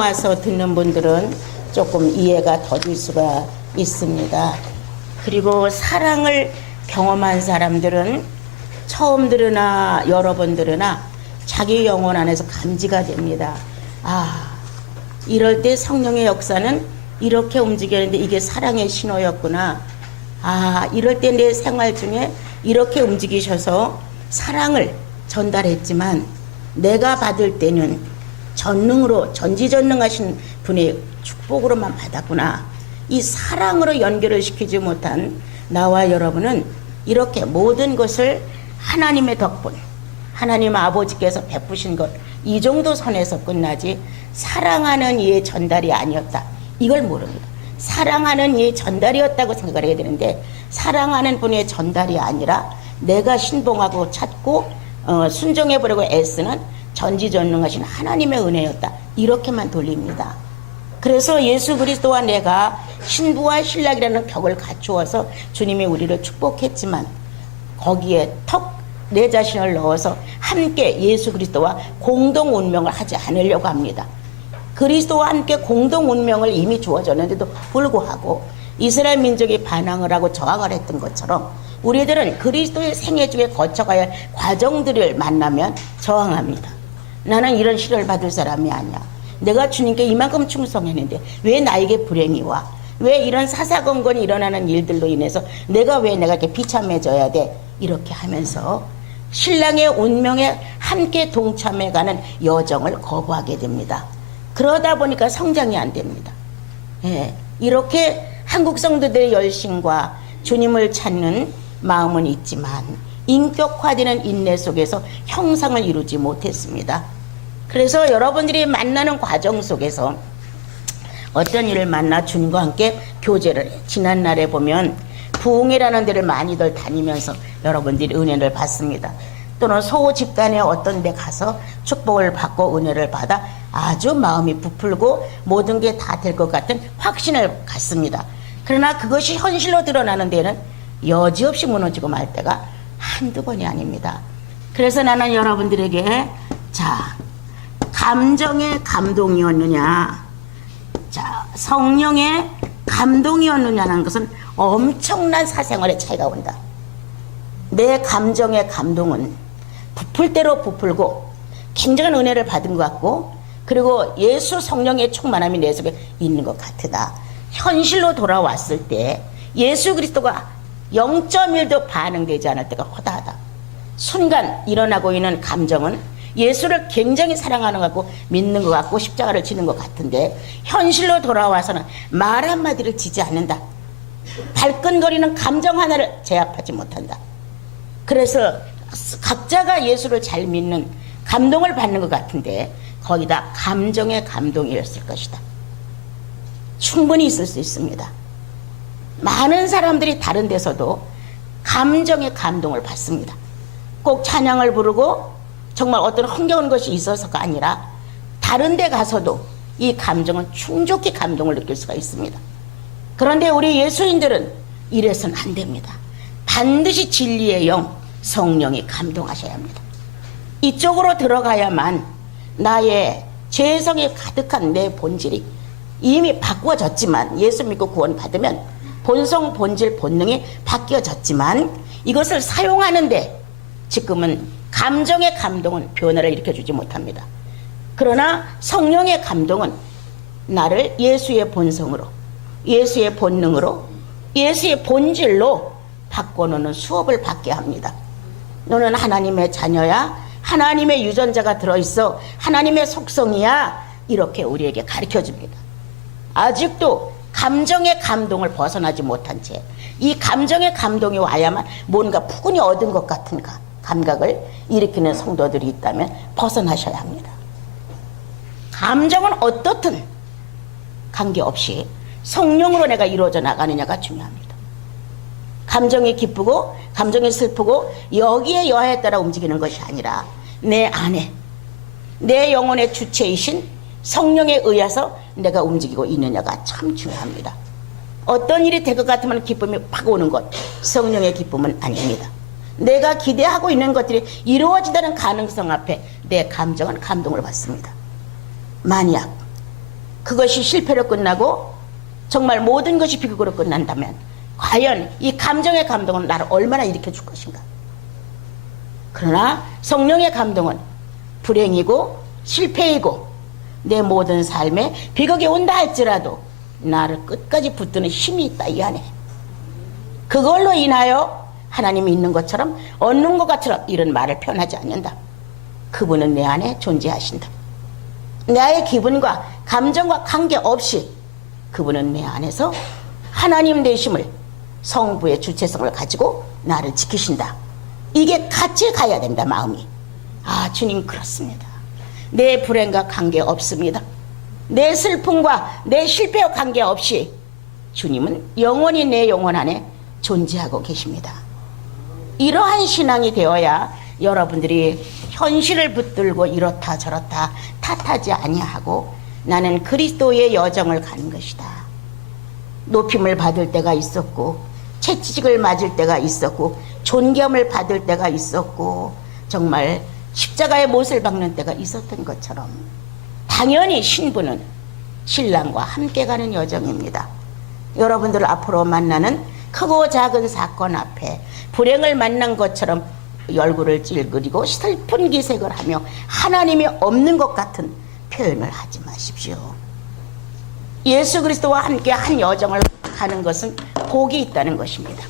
와서 듣는 분들은 조금 이해가 더딜 수가 있습니다. 그리고 사랑을 경험한 사람들은 처음 들으나 여러 번 들으나 자기 영혼 안에서 감지가 됩니다. 아, 이럴 때 성령의 역사는 이렇게 움직였는데 이게 사랑의 신호였구나. 아, 이럴 때 내 생활 중에 이렇게 움직이셔서 사랑을 전달했지만 내가 받을 때는 전능으로 전지전능하신 분의 축복으로만 받았구나. 이 사랑으로 연결을 시키지 못한 나와 여러분은 이렇게 모든 것을 하나님의 덕분, 하나님 아버지께서 베푸신 것, 이 정도 선에서 끝나지 사랑하는 이의 전달이 아니었다. 이걸 모릅니다. 사랑하는 이의 전달이었다고 생각을 해야 되는데 사랑하는 분의 전달이 아니라 내가 신봉하고 찾고 순종해보려고 애쓰는 전지전능하신 하나님의 은혜였다. 이렇게만 돌립니다. 그래서 예수 그리스도와 내가 신부와 신랑이라는 격을 갖추어서 주님이 우리를 축복했지만 거기에 턱 내 자신을 넣어서 함께 예수 그리스도와 공동 운명을 하지 않으려고 합니다. 그리스도와 함께 공동 운명을 이미 주어졌는데도 불구하고 이스라엘 민족이 반항을 하고 저항을 했던 것처럼 우리들은 그리스도의 생애 중에 거쳐가야 할 과정들을 만나면 저항합니다. 나는 이런 시련을 받을 사람이 아니야. 내가 주님께 이만큼 충성했는데 왜 나에게 불행이 와? 왜 이런 사사건건이 일어나는 일들로 인해서 내가 이렇게 비참해져야 돼? 이렇게 하면서 신랑의 운명에 함께 동참해가는 여정을 거부하게 됩니다. 그러다 보니까 성장이 안 됩니다. 예, 이렇게 한국 성도들의 열심과 주님을 찾는 마음은 있지만 인격화되는 인내 속에서 형상을 이루지 못했습니다. 그래서 여러분들이 만나는 과정 속에서 어떤 일을 만나 주님과 함께 교제를 해. 지난날에 보면 부흥회라는 데를 많이들 다니면서 여러분들이 은혜를 받습니다. 또는 소 집단에 어떤 데 가서 축복을 받고 은혜를 받아 아주 마음이 부풀고 모든 게 다 될 것 같은 확신을 갖습니다. 그러나 그것이 현실로 드러나는 데는 여지없이 무너지고 말 때가 한두 번이 아닙니다. 그래서 나는 여러분들에게 자, 감정의 감동이었느냐, 자, 성령의 감동이었느냐는 것은 엄청난 사생활의 차이가 온다. 내 감정의 감동은 부풀 대로 부풀고 굉장한 은혜를 받은 것 같고 그리고 예수 성령의 충만함이 내 속에 있는 것 같으다. 현실로 돌아왔을 때 예수 그리스도가 0.1도 반응되지 않을 때가 허다하다. 순간 일어나고 있는 감정은 예수를 굉장히 사랑하는 것 같고 믿는 것 같고 십자가를 지는 것 같은데 현실로 돌아와서는 말 한마디를 지지 않는다. 발끈거리는 감정 하나를 제압하지 못한다. 그래서 각자가 예수를 잘 믿는 감동을 받는 것 같은데 거기다 감정의 감동이었을 것이다. 충분히 있을 수 있습니다. 많은 사람들이 다른 데서도 감정의 감동을 받습니다. 꼭 찬양을 부르고 정말 어떤 흥겨운 것이 있어서가 아니라 다른 데 가서도 이 감정은 충족히 감동을 느낄 수가 있습니다. 그런데 우리 예수인들은 이래서는 안 됩니다. 반드시 진리의 영, 성령이 감동하셔야 합니다. 이쪽으로 들어가야만 나의 죄성이 가득한 내 본질이 이미 바꾸어졌지만 예수 믿고 구원 받으면 본성, 본질, 본능이 바뀌어졌지만 이것을 사용하는데 지금은 감정의 감동은 변화를 일으켜주지 못합니다. 그러나 성령의 감동은 나를 예수의 본성으로, 예수의 본능으로, 예수의 본질로 바꿔놓는 수업을 받게 합니다. 너는 하나님의 자녀야, 하나님의 유전자가 들어있어, 하나님의 속성이야, 이렇게 우리에게 가르쳐줍니다. 아직도 감정의 감동을 벗어나지 못한 채 이 감정의 감동이 와야만 뭔가 푸근히 얻은 것 같은 감각을 일으키는 성도들이 있다면 벗어나셔야 합니다. 감정은 어떻든 관계없이 성령으로 내가 이루어져 나가느냐가 중요합니다. 감정이 기쁘고 감정이 슬프고 여기에 여하에 따라 움직이는 것이 아니라 내 안에 내 영혼의 주체이신 성령에 의해서 내가 움직이고 있느냐가 참 중요합니다. 어떤 일이 될 것 같으면 기쁨이 팍 오는 것, 성령의 기쁨은 아닙니다. 내가 기대하고 있는 것들이 이루어지다는 가능성 앞에 내 감정은 감동을 받습니다. 만약 그것이 실패로 끝나고 정말 모든 것이 비극으로 끝난다면 과연 이 감정의 감동은 나를 얼마나 일으켜 줄 것인가. 그러나 성령의 감동은 불행이고 실패이고 내 모든 삶에 비극이 온다 할지라도 나를 끝까지 붙드는 힘이 있다 이 안에. 그걸로 인하여 하나님이 있는 것처럼 얻는 것 같처럼 이런 말을 표현하지 않는다. 그분은 내 안에 존재하신다. 나의 기분과 감정과 관계없이 그분은 내 안에서 하나님 되심을, 성부의 주체성을 가지고 나를 지키신다. 이게 같이 가야 된다. 마음이. 아, 주님 그렇습니다. 내 불행과 관계없습니다. 내 슬픔과 내 실패와 관계없이 주님은 영원히 내 영혼 안에 존재하고 계십니다. 이러한 신앙이 되어야 여러분들이 현실을 붙들고 이렇다 저렇다 탓하지 아니하고 나는 그리스도의 여정을 가는 것이다. 높임을 받을 때가 있었고 채찍을 맞을 때가 있었고 존경을 받을 때가 있었고 정말 십자가의 못을 박는 때가 있었던 것처럼 당연히 신부는 신랑과 함께 가는 여정입니다. 여러분들 앞으로 만나는 크고 작은 사건 앞에 불행을 만난 것처럼 얼굴을 찔그리고 슬픈 기색을 하며 하나님이 없는 것 같은 표현을 하지 마십시오. 예수 그리스도와 함께 한 여정을 가는 것은 복이 있다는 것입니다.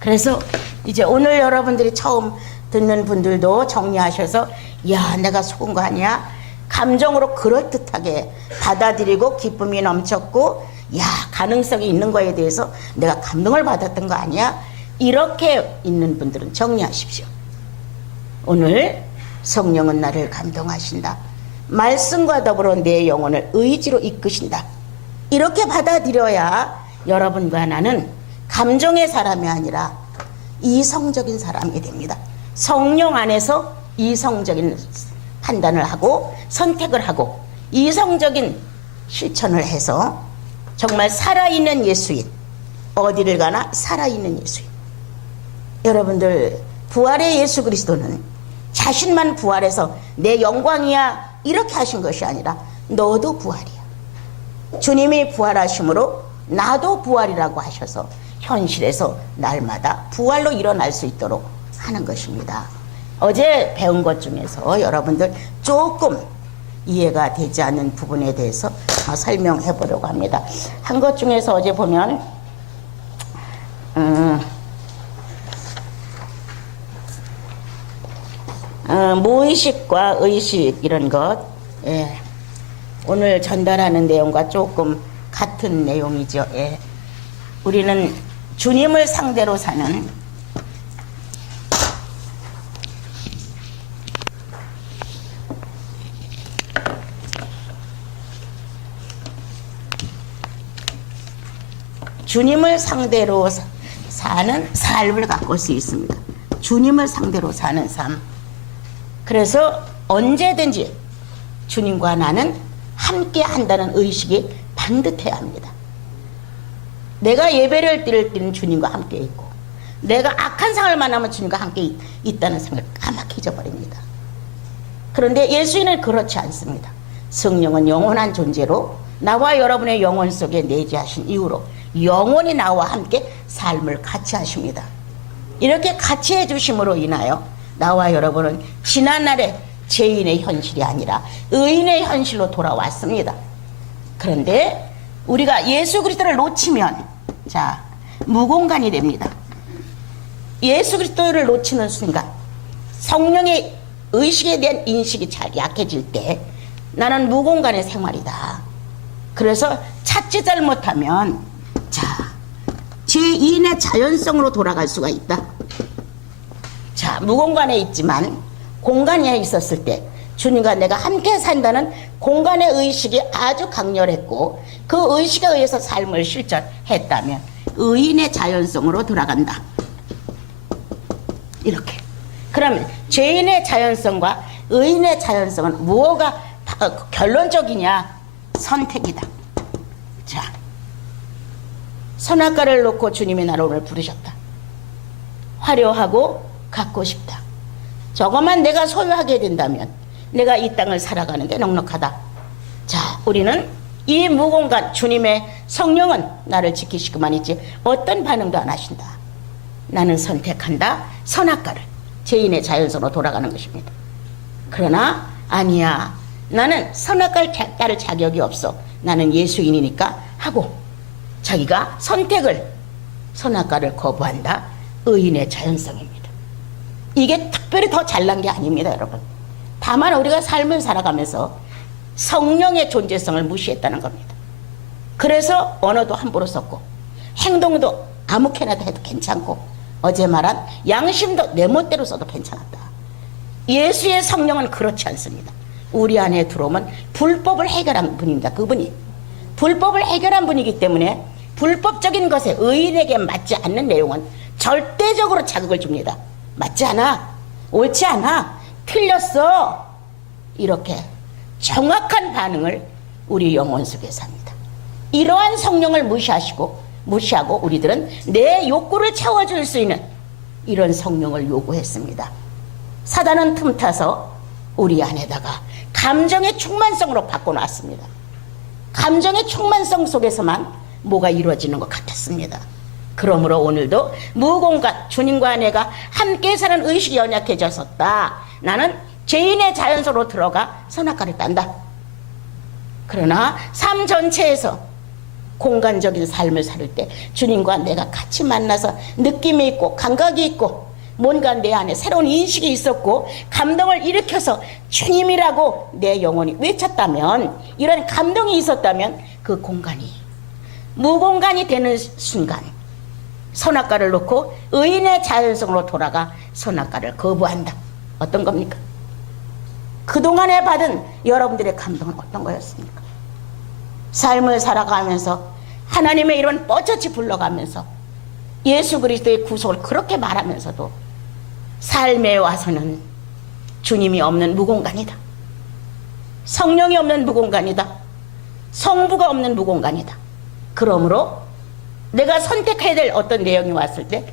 그래서 이제 오늘 여러분들이 처음 듣는 분들도 정리하셔서 야, 내가 속은 거 아니야? 감정으로 그럴듯하게 받아들이고 기쁨이 넘쳤고 야, 가능성이 있는 거에 대해서 내가 감동을 받았던 거 아니야? 이렇게 있는 분들은 정리하십시오. 오늘 성령은 나를 감동하신다. 말씀과 더불어 내 영혼을 의지로 이끄신다. 이렇게 받아들여야 여러분과 나는 감정의 사람이 아니라 이성적인 사람이 됩니다. 성령 안에서 이성적인 판단을 하고 선택을 하고 이성적인 실천을 해서 정말 살아있는 예수인, 어디를 가나 살아있는 예수인. 여러분들 부활의 예수 그리스도는 자신만 부활해서 내 영광이야 이렇게 하신 것이 아니라 너도 부활이야. 주님이 부활하심으로 나도 부활이라고 하셔서 현실에서 날마다 부활로 일어날 수 있도록 하는 것입니다. 어제 배운 것 중에서 여러분들 조금 이해가 되지 않는 부분에 대해서 설명해 보려고 합니다. 한 것 중에서 어제 보면 무의식과 의식 이런 것, 예. 오늘 전달하는 내용과 조금 같은 내용이죠. 예. 우리는 주님을 상대로 사는 주님을 상대로 사는 삶을 갖고 수 있습니다. 주님을 상대로 사는 삶. 그래서 언제든지 주님과 나는 함께 한다는 의식이 반듯해야 합니다. 내가 예배를 드릴 때는 주님과 함께 있고 내가 악한 상을 만나면 주님과 함께 있다는 생각을 까맣게 잊어버립니다. 그런데 예수님은 그렇지 않습니다. 성령은 영원한 존재로 나와 여러분의 영혼 속에 내재하신 이후로 영원히 나와 함께 삶을 같이 하십니다. 이렇게 같이 해주심으로 인하여 나와 여러분은 지난날의 죄인의 현실이 아니라 의인의 현실로 돌아왔습니다. 그런데 우리가 예수 그리스도를 놓치면 자, 무공간이 됩니다. 예수 그리스도를 놓치는 순간 성령의 의식에 대한 인식이 잘 약해질 때 나는 무공간의 생활이다. 그래서 찾지 잘못하면 자, 제2인의 자연성으로 돌아갈 수가 있다. 자, 무공간에 있지만 공간에 있었을 때 주님과 내가 함께 산다는 공간의 의식이 아주 강렬했고 그 의식에 의해서 삶을 실천했다면 의인의 자연성으로 돌아간다. 이렇게. 그러면 죄인의 자연성과 의인의 자연성은 무엇가 결론적이냐? 선택이다. 자, 선악과를 놓고 주님이 나를 오늘 부르셨다. 화려하고 갖고 싶다. 저것만 내가 소유하게 된다면 내가 이 땅을 살아가는데 넉넉하다. 자, 우리는 이 무공간 주님의 성령은 나를 지키시고만 있지 어떤 반응도 안 하신다. 나는 선택한다. 선악과를. 죄인의 자연성으로 돌아가는 것입니다. 그러나 아니야. 나는 선악과를 따를 자격이 없어. 나는 예수인이니까 하고 자기가 선악과를 거부한다. 의인의 자연성입니다. 이게 특별히 더 잘난 게 아닙니다, 여러분. 다만 우리가 삶을 살아가면서 성령의 존재성을 무시했다는 겁니다. 그래서 언어도 함부로 썼고 행동도 아무렇게나 해도 괜찮고 어제 말한 양심도 내 멋대로 써도 괜찮았다. 예수의 성령은 그렇지 않습니다. 우리 안에 들어오면 불법을 해결한 분입니다. 그분이 불법을 해결한 분이기 때문에 불법적인 것에 의인에게 맞지 않는 내용은 절대적으로 자극을 줍니다. 맞지 않아, 옳지 않아, 틀렸어, 이렇게 정확한 반응을 우리 영혼 속에서 합니다. 이러한 성령을 무시하고 우리들은 내 욕구를 채워줄 수 있는 이런 성령을 요구했습니다. 사단은 틈타서 우리 안에다가 감정의 충만성으로 바꿔놨습니다. 감정의 충만성 속에서만 뭐가 이루어지는 것 같았습니다. 그러므로 오늘도 무공간 주님과 내가 함께 사는 의식이 연약해졌었다. 나는 죄인의 자연소로 들어가 선악과를 딴다. 그러나 삶 전체에서 공간적인 삶을 살 때 주님과 내가 같이 만나서 느낌이 있고 감각이 있고 뭔가 내 안에 새로운 인식이 있었고 감동을 일으켜서 주님이라고 내 영혼이 외쳤다면, 이런 감동이 있었다면 그 공간이 무공간이 되는 순간 선악과를 놓고 의인의 자연성으로 돌아가 선악과를 거부한다. 어떤 겁니까? 그동안에 받은 여러분들의 감동은 어떤 거였습니까? 삶을 살아가면서 하나님의 이름을 뻗어치 불러가면서 예수 그리스도의 구속을 그렇게 말하면서도 삶에 와서는 주님이 없는 무공간이다. 성령이 없는 무공간이다. 성부가 없는 무공간이다. 그러므로 내가 선택해야 될 어떤 내용이 왔을 때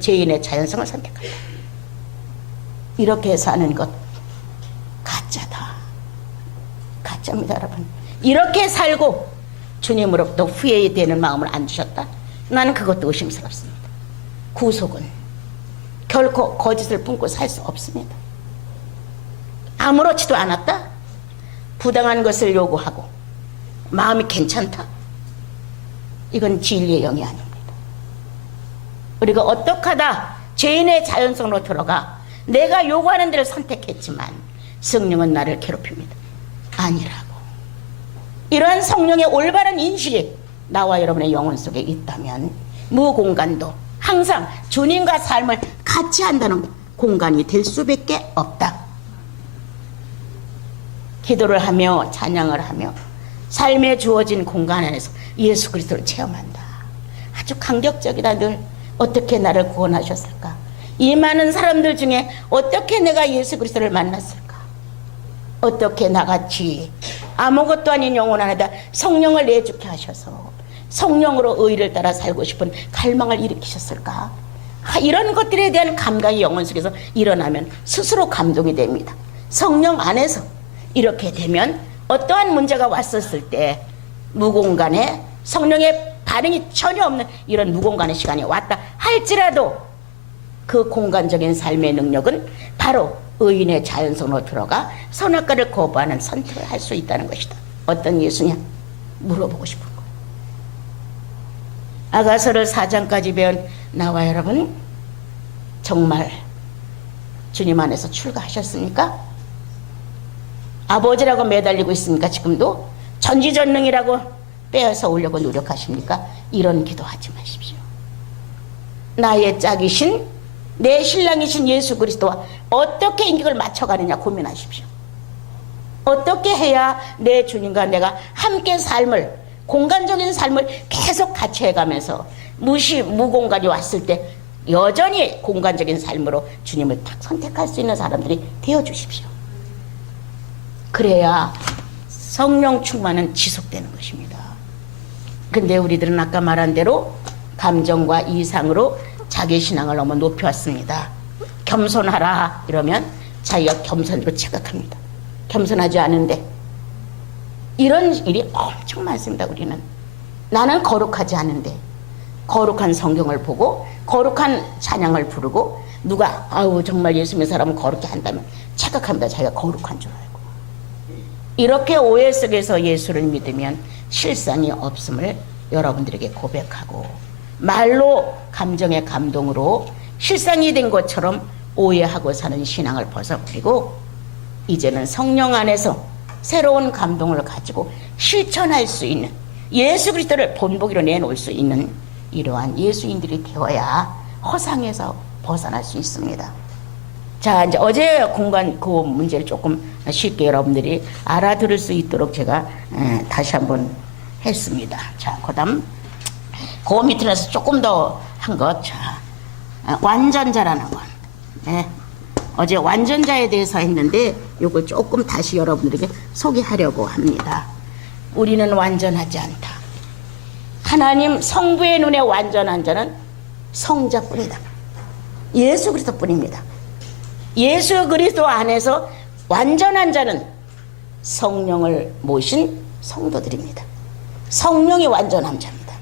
죄인의 자연성을 선택한다. 이렇게 사는 것 가짜다. 가짜입니다, 여러분. 이렇게 살고 주님으로부터 후회되는 마음을 안 주셨다. 나는 그것도 의심스럽습니다. 구속은 결코 거짓을 품고 살 수 없습니다. 아무렇지도 않았다. 부당한 것을 요구하고 마음이 괜찮다. 이건 진리의 영이 아닙니다. 우리가 어떻게 하다 죄인의 자연성으로 들어가 내가 요구하는 대로 선택했지만 성령은 나를 괴롭힙니다. 아니라고. 이러한 성령의 올바른 인식이 나와 여러분의 영혼 속에 있다면 무공간도 항상 주님과 삶을 같이 한다는 공간이 될 수밖에 없다. 기도를 하며 찬양을 하며 삶에 주어진 공간 안에서 예수 그리스도를 체험한다. 아주 감격적이다. 늘 어떻게 나를 구원하셨을까? 이 많은 사람들 중에 어떻게 내가 예수 그리스도를 만났을까? 어떻게 나같이 아무것도 아닌 영혼 안에다 성령을 내주게 하셔서 성령으로 의를 따라 살고 싶은 갈망을 일으키셨을까? 이런 것들에 대한 감각이 영혼 속에서 일어나면 스스로 감동이 됩니다. 성령 안에서 이렇게 되면 어떠한 문제가 왔었을 때 무공간에 성령의 반응이 전혀 없는 이런 무공간의 시간이 왔다 할지라도 그 공간적인 삶의 능력은 바로 의인의 자연성으로 들어가 선악과를 거부하는 선택을 할 수 있다는 것이다. 어떤 예수냐? 물어보고 싶은 거. 아가서를 4장까지 배운 나와 여러분, 정말 주님 안에서 출가하셨습니까? 아버지라고 매달리고 있습니까? 지금도 전지전능이라고 빼앗아 오려고 노력하십니까? 이런 기도하지 마십시오. 나의 짝이신 내 신랑이신 예수 그리스도와 어떻게 인격을 맞춰가느냐 고민하십시오. 어떻게 해야 내 주님과 내가 함께 삶을, 공간적인 삶을 계속 같이 해가면서 무공간이 왔을 때 여전히 공간적인 삶으로 주님을 딱 선택할 수 있는 사람들이 되어주십시오. 그래야 성령 충만은 지속되는 것입니다. 근데 우리들은 아까 말한 대로 감정과 이상으로 자기 신앙을 너무 높여왔습니다. 겸손하라 이러면 자기가 겸손으로 착각합니다. 겸손하지 않은데 이런 일이 엄청 많습니다. 우리는 나는 거룩하지 않은데 거룩한 성경을 보고 거룩한 찬양을 부르고 누가 아우 정말 예수 믿는 사람은 거룩게 한다면 착각합니다. 자기가 거룩한 줄 알고. 이렇게 오해 속에서 예수를 믿으면 실상이 없음을 여러분들에게 고백하고 말로 감정의 감동으로 실상이 된 것처럼 오해하고 사는 신앙을 벗어버리고 이제는 성령 안에서 새로운 감동을 가지고 실천할 수 있는 예수 그리스도를 본보기로 내놓을 수 있는 이러한 예수인들이 되어야 허상에서 벗어날 수 있습니다. 자, 이제 어제 공간 그 문제를 조금 쉽게 여러분들이 알아들을 수 있도록 제가 다시 한번 했습니다. 자, 그다음 그 밑에서 조금 더 한 것, 자, 완전자라는 것. 네. 어제 완전자에 대해서 했는데 요거 조금 다시 여러분들에게 소개하려고 합니다. 우리는 완전하지 않다. 하나님 성부의 눈에 완전한 자는 성자뿐이다. 예수 그리스도뿐입니다. 예수 그리스도 안에서 완전한 자는 성령을 모신 성도들입니다. 성령이 완전한 자입니다.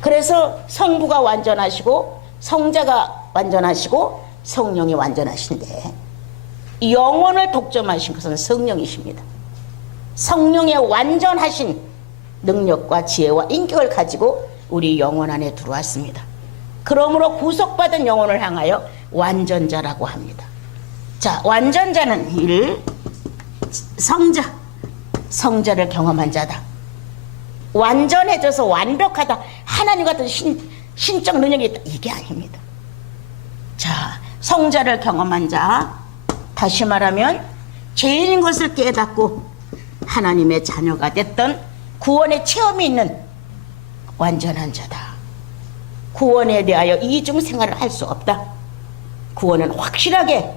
그래서 성부가 완전하시고 성자가 완전하시고 성령이 완전하신데 영혼을 독점하신 것은 성령이십니다. 성령의 완전하신 능력과 지혜와 인격을 가지고 우리 영혼 안에 들어왔습니다. 그러므로 구속받은 영혼을 향하여 완전자라고 합니다. 자, 완전자는 1. 성자를 경험한 자다. 완전해져서 완벽하다. 하나님 같은 신적 능력이 있다. 이게 아닙니다. 자, 성자를 경험한 자, 다시 말하면 죄인인 것을 깨닫고 하나님의 자녀가 됐던 구원의 체험이 있는 완전한 자다. 구원에 대하여 이중 생활을 할 수 없다. 구원은 확실하게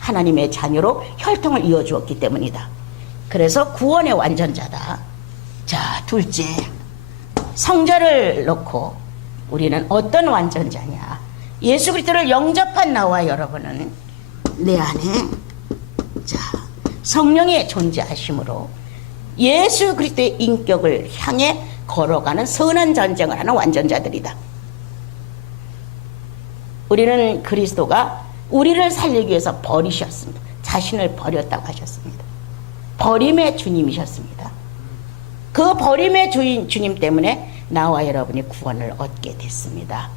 하나님의 자녀로 혈통을 이어주었기 때문이다. 그래서 구원의 완전자다. 자, 둘째, 성자를 놓고 우리는 어떤 완전자냐? 예수 그리스도를 영접한 나와 여러분은 내 안에 자 성령의 존재하심으로 예수 그리스도의 인격을 향해 걸어가는 선한 전쟁을 하는 완전자들이다. 우리는 그리스도가 우리를 살리기 위해서 버리셨습니다. 자신을 버렸다고 하셨습니다. 버림의 주님이셨습니다. 그 버림의 주님 때문에 나와 여러분이 구원을 얻게 됐습니다.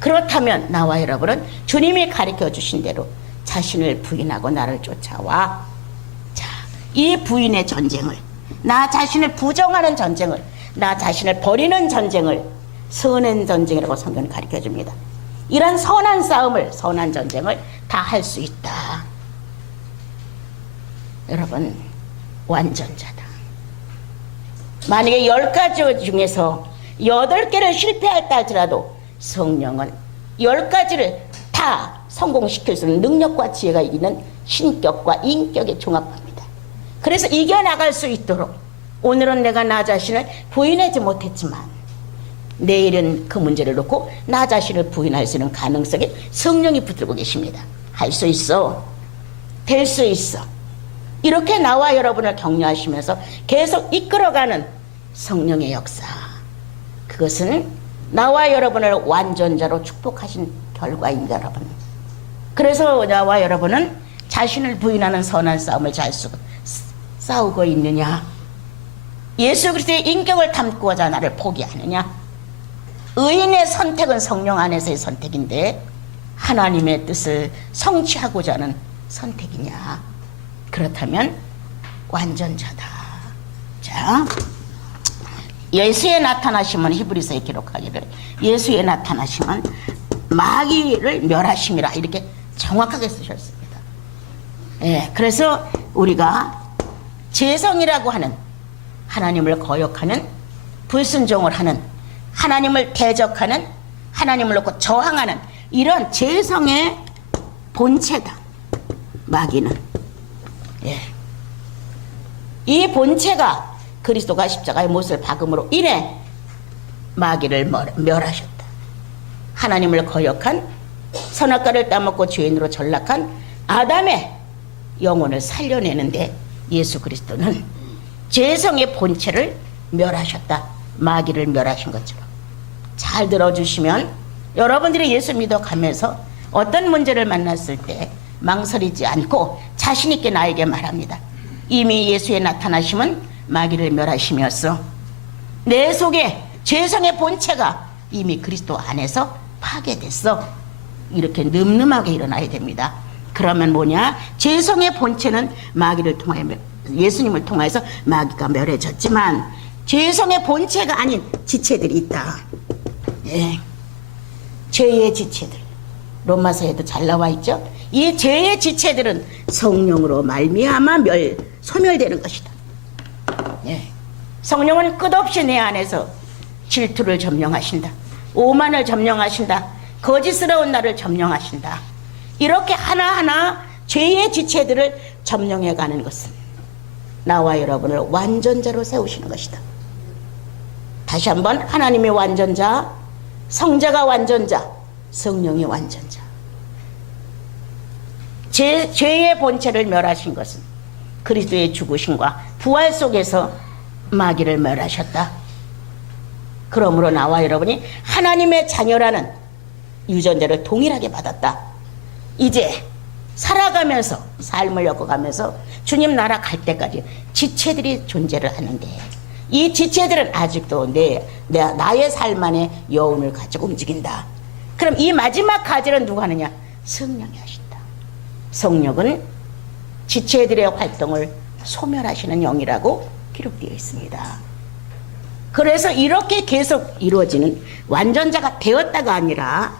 그렇다면 나와 여러분은 주님이 가르쳐 주신 대로 자신을 부인하고 나를 쫓아와. 자, 이 부인의 전쟁을, 나 자신을 부정하는 전쟁을, 나 자신을 버리는 전쟁을 선한 전쟁이라고 성경은 가르쳐 줍니다. 이런 선한 싸움을, 선한 전쟁을 다 할 수 있다. 여러분, 완전자다. 만약에 10가지 중에서 8개를 실패했다 할지라도 성령은 10가지를 다 성공시킬 수 있는 능력과 지혜가 있는 신격과 인격에 종합합니다. 그래서 이겨나갈 수 있도록 오늘은 내가 나 자신을 부인하지 못했지만 내일은 그 문제를 놓고 나 자신을 부인할 수 있는 가능성에 성령이 붙들고 계십니다. 할 수 있어. 될 수 있어. 이렇게 나와 여러분을 격려하시면서 계속 이끌어가는 성령의 역사. 그것은 나와 여러분을 완전자로 축복하신 결과입니다, 여러분. 그래서 나와 여러분은 자신을 부인하는 선한 싸움을 잘 싸우고 있느냐? 예수 그리스도의 인격을 담고자 나를 포기하느냐? 의인의 선택은 성령 안에서의 선택인데 하나님의 뜻을 성취하고자 하는 선택이냐? 그렇다면 완전자다. 자, 예수의 나타나심은 히브리서에 기록하기를 예수의 나타나심은 마귀를 멸하심이라 이렇게 정확하게 쓰셨습니다. 예, 그래서 우리가 죄성이라고 하는 하나님을 거역하는 불순종을 하는 하나님을 대적하는 하나님을 놓고 저항하는 이런 죄성의 본체다. 마귀는. 예. 이 본체가 그리스도가 십자가의 못을 박음으로 인해 마귀를 멸하셨다. 하나님을 거역한 선악과를 따먹고 죄인으로 전락한 아담의 영혼을 살려내는데 예수 그리스도는 죄성의 본체를 멸하셨다. 마귀를 멸하신 것처럼. 잘 들어주시면 여러분들이 예수 믿어가면서 어떤 문제를 만났을 때 망설이지 않고 자신 있게 나에게 말합니다. 이미 예수의 나타나심은 마귀를 멸하심이었어. 내 속에 죄성의 본체가 이미 그리스도 안에서 파괴됐어. 이렇게 늠름하게 일어나야 됩니다. 그러면 뭐냐? 죄성의 본체는 마귀를 통하여 예수님을 통해서 마귀가 멸해졌지만 죄성의 본체가 아닌 지체들이 있다. 예. 죄의 지체들. 로마서에도 잘 나와 있죠. 이 죄의 지체들은 성령으로 말미암아 소멸되는 것이다. 예. 성령은 끝없이 내 안에서 질투를 점령하신다. 오만을 점령하신다. 거짓스러운 나를 점령하신다. 이렇게 하나하나 죄의 지체들을 점령해가는 것은 나와 여러분을 완전자로 세우시는 것이다. 다시 한번 하나님의 완전자, 성자가 완전자, 성령이 완전자. 죄의 본체를 멸하신 것은 그리스도의 죽으심과 부활 속에서 마귀를 멸하셨다. 그러므로 나와 여러분이 하나님의 자녀라는 유전자를 동일하게 받았다. 이제 살아가면서 삶을 엮어가면서 주님 나라 갈 때까지 지체들이 존재를 하는데 이 지체들은 아직도 나의 삶 안에 여운을 가지고 움직인다. 그럼 이 마지막 가지는 누가 하느냐? 성령이 하신다. 성령은 지체들의 활동을 소멸하시는 영이라고 기록되어 있습니다. 그래서 이렇게 계속 이루어지는 완전자가 되었다가 아니라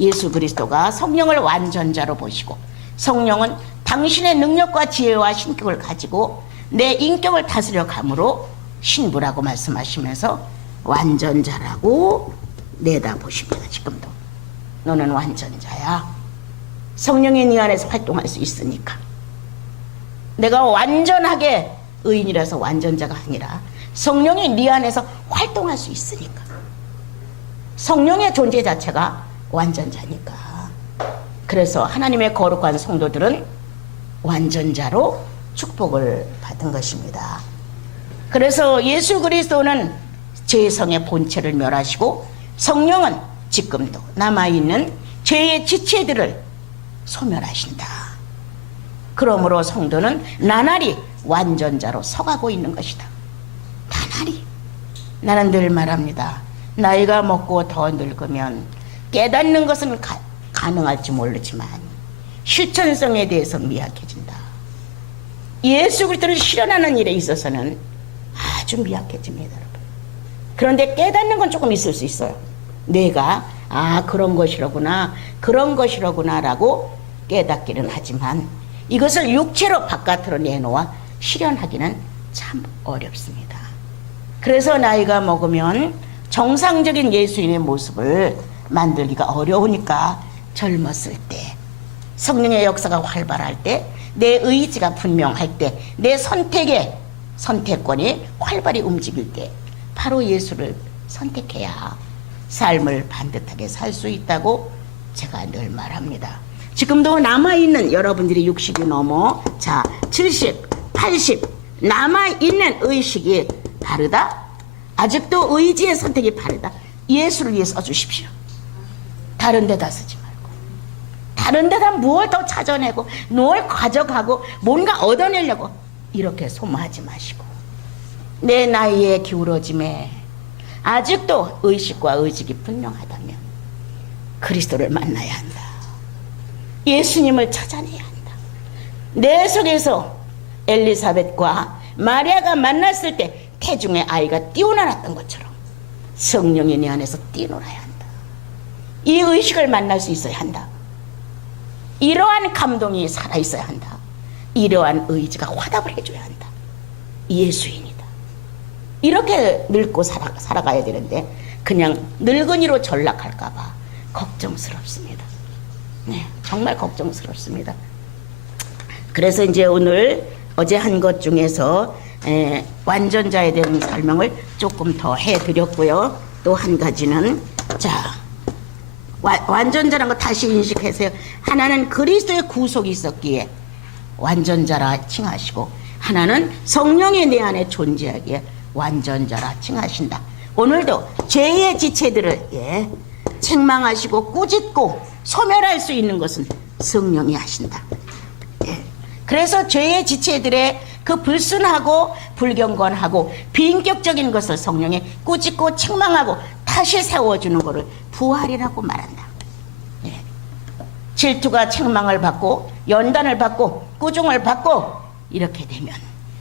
예수 그리스도가 성령을 완전자로 보시고 성령은 당신의 능력과 지혜와 신격을 가지고 내 인격을 다스려 감으로 신부라고 말씀하시면서 완전자라고 내다보십니다. 지금도 너는 완전자야. 성령이 네 안에서 활동할 수 있으니까. 내가 완전하게 의인이라서 완전자가 아니라 성령이 네 안에서 활동할 수 있으니까. 성령의 존재 자체가 완전자니까. 그래서 하나님의 거룩한 성도들은 완전자로 축복을 받은 것입니다. 그래서 예수 그리스도는 죄성의 본체를 멸하시고 성령은 지금도 남아있는 죄의 지체들을 소멸하신다. 그러므로 성도는 나날이 완전자로 서가고 있는 것이다. 나날이. 나는 늘 말합니다. 나이가 먹고 더 늙으면 깨닫는 것은 가능할지 모르지만 실천성에 대해서 미약해진다. 예수 그리스도를 실현하는 일에 있어서는 아주 미약해집니다, 여러분. 그런데 깨닫는 건 조금 있을 수 있어요. 내가 그런 것이로구나, 그런 것이로구나라고 깨닫기는 하지만 이것을 육체로 바깥으로 내놓아 실현하기는 참 어렵습니다. 그래서 나이가 먹으면 정상적인 예수님의 모습을 만들기가 어려우니까 젊었을 때, 성령의 역사가 활발할 때, 내 의지가 분명할 때, 내 선택권이 활발히 움직일 때 바로 예수를 선택해야 삶을 반듯하게 살 수 있다고 제가 늘 말합니다. 지금도 남아있는 여러분들이 60이 넘어 70, 80 남아있는 의식이 바르다. 아직도 의지의 선택이 바르다. 예수를 위해 써주십시오. 다른 데다 쓰지 말고. 다른 데다 무엇을 더 찾아내고 뭘 가져가고 뭔가 얻어내려고 이렇게 소모하지 마시고 내 나이에 기울어짐에 아직도 의식과 의식이 분명하다면 그리스도를 만나야 한다. 예수님을 찾아내야 한다. 내 속에서 엘리사벳과 마리아가 만났을 때 태중의 아이가 뛰어나왔던 것처럼 성령이 내 안에서 뛰어놀아야 한다. 이 의식을 만날 수 있어야 한다. 이러한 감동이 살아있어야 한다. 이러한 의지가 화답을 해줘야 한다. 예수인이다. 이렇게 늙고 살아가야 되는데 그냥 늙은이로 전락할까봐 걱정스럽습니다. 네, 정말 걱정스럽습니다. 그래서 이제 오늘 어제 한 것 중에서 완전자에 대한 설명을 조금 더 해드렸고요. 또 한 가지는 완전자라는 거 다시 인식하세요. 하나는 그리스도의 구속이 있었기에 완전자라 칭하시고, 하나는 성령이 내 안에 존재하기에 완전자라 칭하신다. 오늘도 죄의 지체들을 책망하시고 꾸짖고 소멸할 수 있는 것은 성령이 하신다. 그래서 죄의 지체들의 그 불순하고 불경건하고 비인격적인 것을 성령이 꾸짖고 책망하고 다시 세워주는 것을 부활이라고 말한다. 질투가 책망을 받고 연단을 받고 꾸중을 받고 이렇게 되면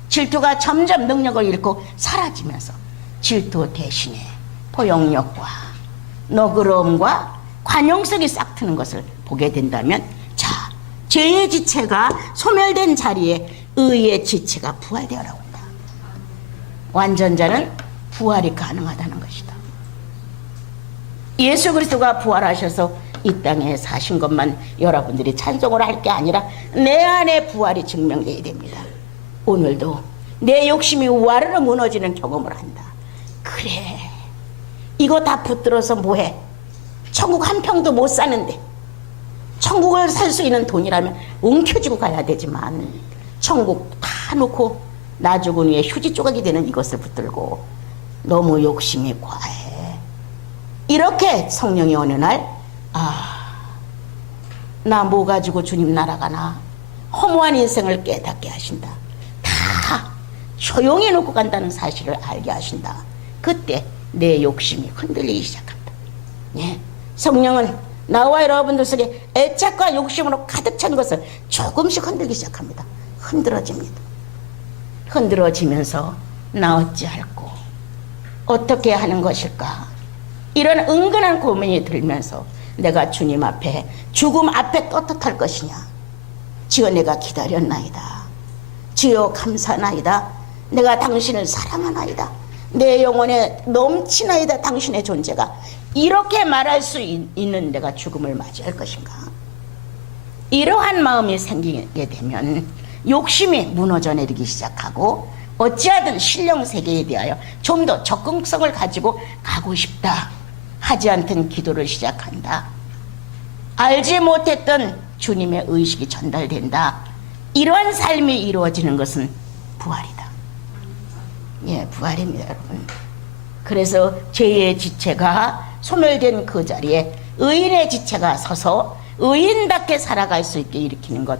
질투가 점점 능력을 잃고 사라지면서 질투 대신에 포용력과 너그러움과 관용성이 싹트는 것을 보게 된다면, 자, 죄의 지체가 소멸된 자리에 의의 지체가 부활되어 나온다. 완전자는 부활이 가능하다는 것이다. 예수 그리스도가 부활하셔서 이 땅에 사신 것만 여러분들이 찬송을 할 게 아니라 내 안에 부활이 증명되어야 됩니다. 오늘도 내 욕심이 와르르 무너지는 경험을 한다. 그래, 이거 다 붙들어서 뭐해? 천국 한 평도 못 사는데, 천국을 살 수 있는 돈이라면 움켜쥐고 가야 되지만 천국 다 놓고 나 죽은 후에 휴지 조각이 되는 이것을 붙들고 너무 욕심이 과해. 이렇게 성령이 어느 날, 나 뭐 가지고 주님 날아가나, 허무한 인생을 깨닫게 하신다. 다 조용히 놓고 간다는 사실을 알게 하신다. 그때 내 욕심이 흔들리기 시작한다. 성령은 나와 여러분들 속에 애착과 욕심으로 가득 찬 것을 조금씩 흔들기 시작합니다. 흔들어집니다. 흔들어지면서 나 어찌할꼬, 어떻게 하는 것일까, 이런 은근한 고민이 들면서 내가 주님 앞에, 죽음 앞에 떳떳할 것이냐. 주여, 내가 기다렸나이다. 주여, 감사나이다. 내가 당신을 사랑하나이다. 내 영혼에 넘치나이다, 당신의 존재가. 이렇게 말할 수 있는 내가 죽음을 맞이할 것인가. 이러한 마음이 생기게 되면 욕심이 무너져 내리기 시작하고, 어찌하든 신령 세계에 대하여 좀 더 적극성을 가지고 가고 싶다 하지 않던 기도를 시작한다. 알지 못했던 주님의 의식이 전달된다. 이러한 삶이 이루어지는 것은 부활이다. 부활입니다, 여러분. 그래서 죄의 지체가 소멸된 그 자리에 의인의 지체가 서서 의인답게 살아갈 수 있게 일으키는 것,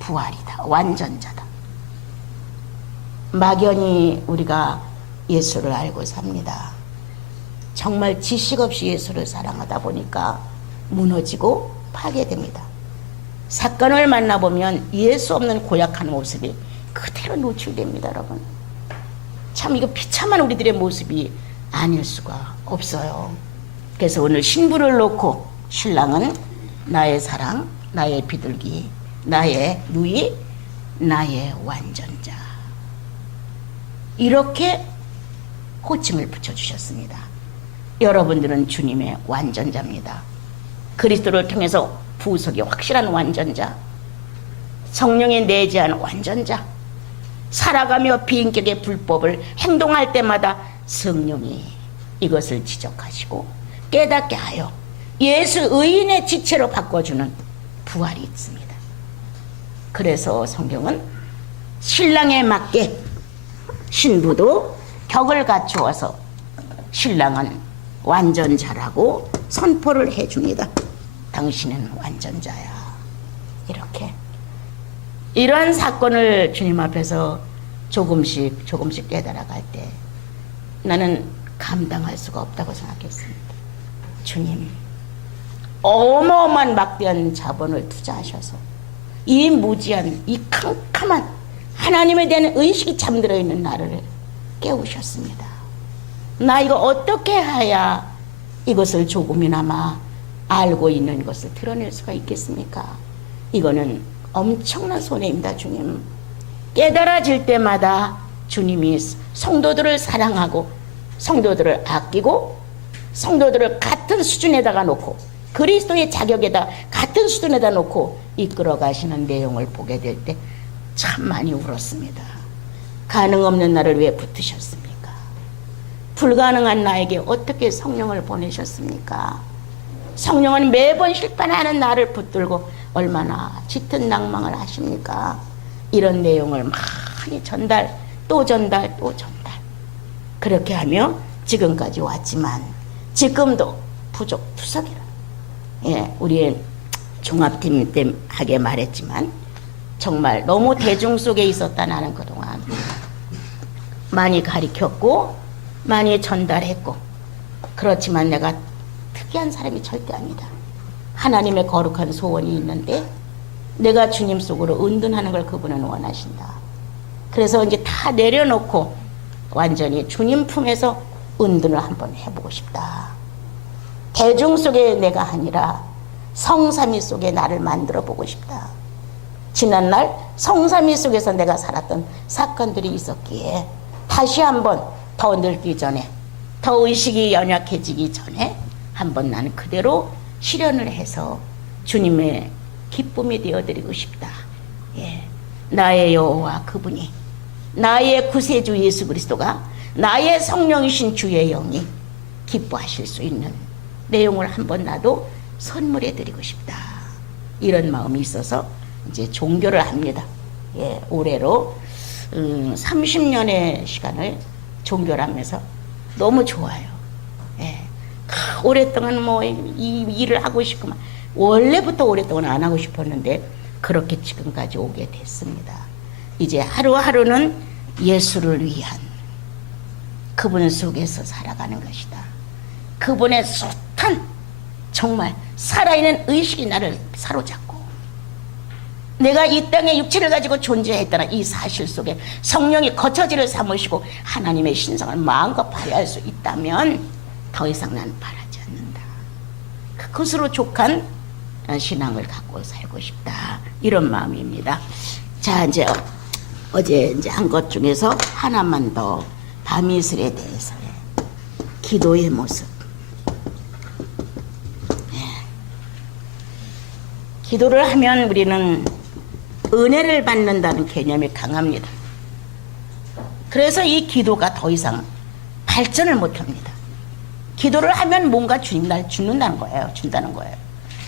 부활이다. 완전자다. 막연히 우리가 예수를 알고 삽니다. 정말 지식 없이 예수를 사랑하다 보니까 무너지고 파괴됩니다. 사건을 만나보면 예수 없는 고약한 모습이 그대로 노출됩니다, 여러분. 참 이거 비참한 우리들의 모습이 아닐 수가 없어요. 그래서 오늘 신부를 놓고 신랑은 나의 사랑, 나의 비둘기, 나의 누이, 나의 완전자, 이렇게 호칭을 붙여주셨습니다. 여러분들은 주님의 완전자입니다. 그리스도를 통해서 부속이 확실한 완전자, 성령이 내재한 완전자, 살아가며 비인격의 불법을 행동할 때마다 성령이 이것을 지적하시고 깨닫게 하여 예수 의인의 지체로 바꿔주는 부활이 있습니다. 그래서 성경은 신랑에 맞게 신부도 격을 갖추어서 신랑은 완전자라고 선포를 해줍니다. 당신은 완전자야. 이렇게 이러한 사건을 주님 앞에서 조금씩 깨달아갈 때 나는 감당할 수가 없다고 생각했습니다. 주님, 어마어마한 막대한 자본을 투자하셔서 이 무지한, 이 캄캄한 하나님에 대한 의식이 잠들어 있는 나를 깨우셨습니다. 나 이거 어떻게 해야 이것을 조금이나마 알고 있는 것을 드러낼 수가 있겠습니까? 이거는 엄청난 손해입니다, 주님. 깨달아질 때마다 주님이 성도들을 사랑하고 성도들을 아끼고 성도들을 같은 수준에다가 놓고 그리스도의 자격에다 같은 수준에다 놓고 이끌어 가시는 내용을 보게 될 때 참 많이 울었습니다. 가능 없는 나를 왜 붙으셨습니까? 불가능한 나에게 어떻게 성령을 보내셨습니까? 성령은 매번 실패하는 나를 붙들고 얼마나 짙은 낭망을 하십니까? 이런 내용을 많이 전달, 또 전달, 또 전달. 그렇게 하며 지금까지 왔지만 지금도 부족투석이라. 예, 우리 종합팀 때 하게 말했지만 정말 너무 대중 속에 있었다. 나는 그동안 많이 가르쳤고 많이 전달했고, 그렇지만 내가 특이한 사람이 절대 아니다. 하나님의 거룩한 소원이 있는데 내가 주님 속으로 은둔하는 걸 그분은 원하신다. 그래서 이제 다 내려놓고 완전히 주님 품에서 은둔을 한번 해보고 싶다. 대중 속에 내가 아니라 성삼위 속에 나를 만들어 보고 싶다. 지난날 성삼위 속에서 내가 살았던 사건들이 있었기에 다시 한번 더 늙기 전에, 더 의식이 연약해지기 전에 한번 나는 그대로 실현을 해서 주님의 기쁨이 되어드리고 싶다. 예. 나의 여호와 그분이, 나의 구세주 예수 그리스도가, 나의 성령이신 주의 영이 기뻐하실 수 있는 내용을 한번 나도 선물해 드리고 싶다. 이런 마음이 있어서 이제 종교를 합니다. 예, 올해로 30년의 시간을 종교를 하면서 너무 좋아요. 예, 오랫동안 뭐 이 일을 하고 싶구만. 원래부터 오랫동안 안 하고 싶었는데 그렇게 지금까지 오게 됐습니다. 이제 하루하루는 예수를 위한 그분 속에서 살아가는 것이다. 그분의 숱한 정말 살아있는 의식이 나를 사로잡고, 내가 이 땅에 육체를 가지고 존재했다는 이 사실 속에 성령이 거처지를 삼으시고 하나님의 신성을 마음껏 발휘할 수 있다면 더 이상 난 바라지 않는다. 그것으로 족한 신앙을 갖고 살고 싶다. 이런 마음입니다. 자, 이제 어제 이제 한 것 중에서 하나만 더, 밤이슬에 대해서의 기도의 모습. 기도를 하면 우리는 은혜를 받는다는 개념이 강합니다. 그래서 이 기도가 더 이상 발전을 못합니다. 기도를 하면 뭔가 주님 날 주는다는 거예요. 준다는 거예요.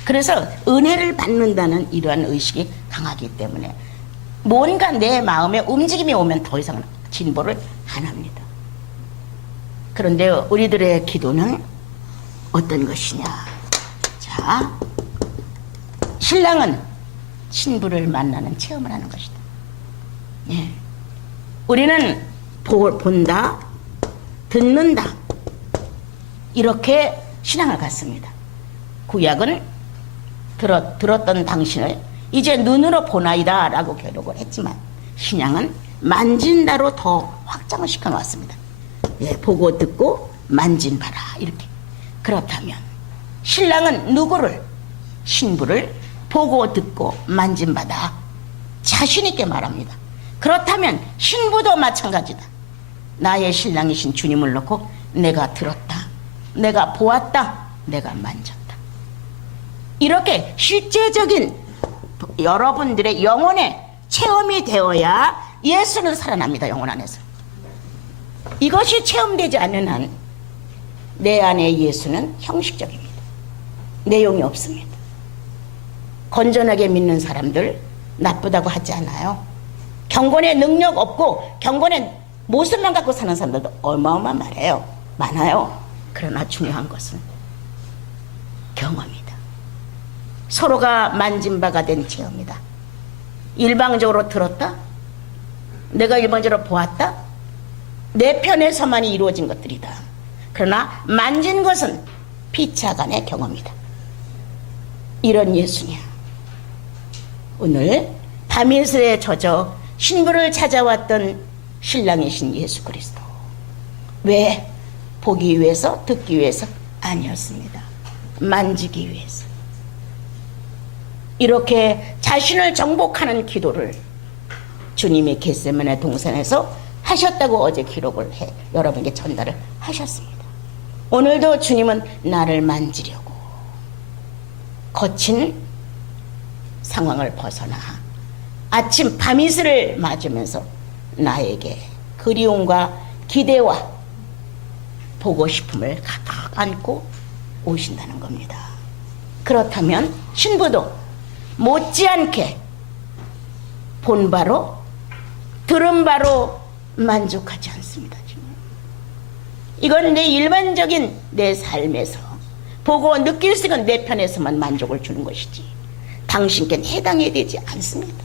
그래서 은혜를 받는다는 이러한 의식이 강하기 때문에 뭔가 내 마음에 움직임이 오면 더 이상 진보를 안 합니다. 그런데 우리들의 기도는 어떤 것이냐. 자, 신랑은 신부를 만나는 체험을 하는 것이다. 예. 우리는 본다, 듣는다, 이렇게 신앙을 갖습니다. 구약은 들었던 당신을 이제 눈으로 보나이다 라고 기록을 했지만, 신약은 만진다로 더 확장을 시켜놨습니다. 예, 보고 듣고 만진봐라, 이렇게. 그렇다면 신랑은 누구를, 신부를 보고 듣고 만진바다 자신있게 말합니다. 그렇다면 신부도 마찬가지다. 나의 신랑이신 주님을 놓고 내가 들었다, 내가 보았다, 내가 만졌다. 이렇게 실제적인 여러분들의 영혼의 체험이 되어야 예수는 살아납니다. 영혼 안에서. 이것이 체험되지 않는 한 내 안의 예수는 형식적입니다. 내용이 없습니다. 건전하게 믿는 사람들 나쁘다고 하지 않아요. 경건의 능력 없고 경건의 모습만 갖고 사는 사람들도 어마어마한 말이에요. 많아요. 그러나 중요한 것은 경험이다. 서로가 만진 바가 된 체험이다. 일방적으로 들었다, 내가 일방적으로 보았다, 내 편에서만이 이루어진 것들이다. 그러나 만진 것은 피차간의 경험이다. 이런 예수냐. 오늘 밤이슬에 젖어 신부를 찾아왔던 신랑이신 예수 그리스도. 왜? 보기 위해서, 듣기 위해서 아니었습니다. 만지기 위해서. 이렇게 자신을 정복하는 기도를 주님이 겟세마네 동산에서 하셨다고 어제 기록을 해 여러분에게 전달을 하셨습니다. 오늘도 주님은 나를 만지려고 거친 상황을 벗어나 아침 밤이슬을 맞으면서 나에게 그리움과 기대와 보고 싶음을 가득 안고 오신다는 겁니다. 그렇다면 신부도 못지않게 본 바로 들은 바로 만족하지 않습니다. 이건 내 일반적인 내 삶에서 보고 느낄 수 있는 내 편에서만 만족을 주는 것이지 당신께 해당이 되지 않습니다.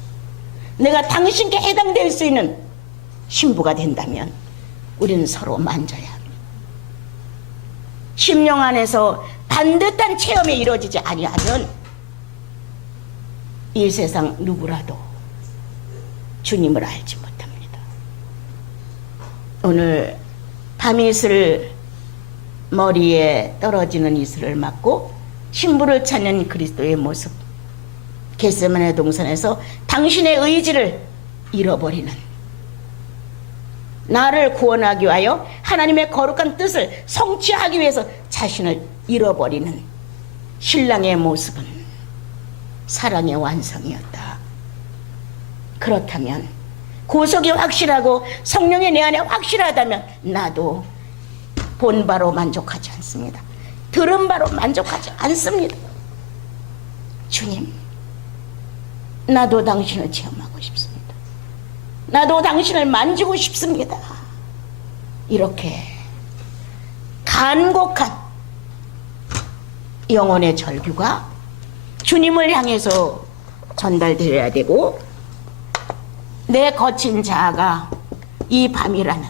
내가 당신께 해당될 수 있는 신부가 된다면 우리는 서로 만져야 합니다. 심령 안에서 반듯한 체험이 이루어지지 아니하면 이 세상 누구라도 주님을 알지 못합니다. 오늘 다윗을 머리에 떨어지는 이슬을 맞고 신부를 찾는 그리스도의 모습, 겟세마네 동산에서 당신의 의지를 잃어버리는, 나를 구원하기 위하여 하나님의 거룩한 뜻을 성취하기 위해서 자신을 잃어버리는 신랑의 모습은 사랑의 완성이었다. 그렇다면 구속이 확실하고 성령이 내 안에 확실하다면 나도 본 바로 만족하지 않습니다. 들은 바로 만족하지 않습니다. 주님, 나도 당신을 체험하고 싶습니다. 나도 당신을 만지고 싶습니다. 이렇게 간곡한 영혼의 절규가 주님을 향해서 전달되어야 되고, 내 거친 자아가 이 밤이라는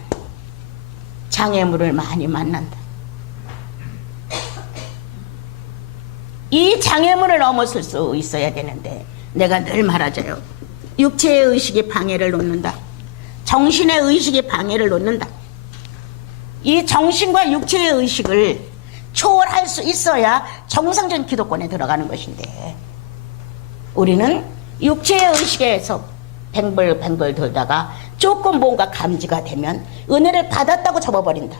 장애물을 많이 만난다. 이 장애물을 넘어설 수 있어야 되는데 내가 늘 말하자요. 육체의 의식이 방해를 놓는다. 정신의 의식이 방해를 놓는다. 이 정신과 육체의 의식을 초월할 수 있어야 정상적인 기도권에 들어가는 것인데, 우리는 육체의 의식에서 뱅글뱅글 돌다가 조금 뭔가 감지가 되면 은혜를 받았다고 접어버린다.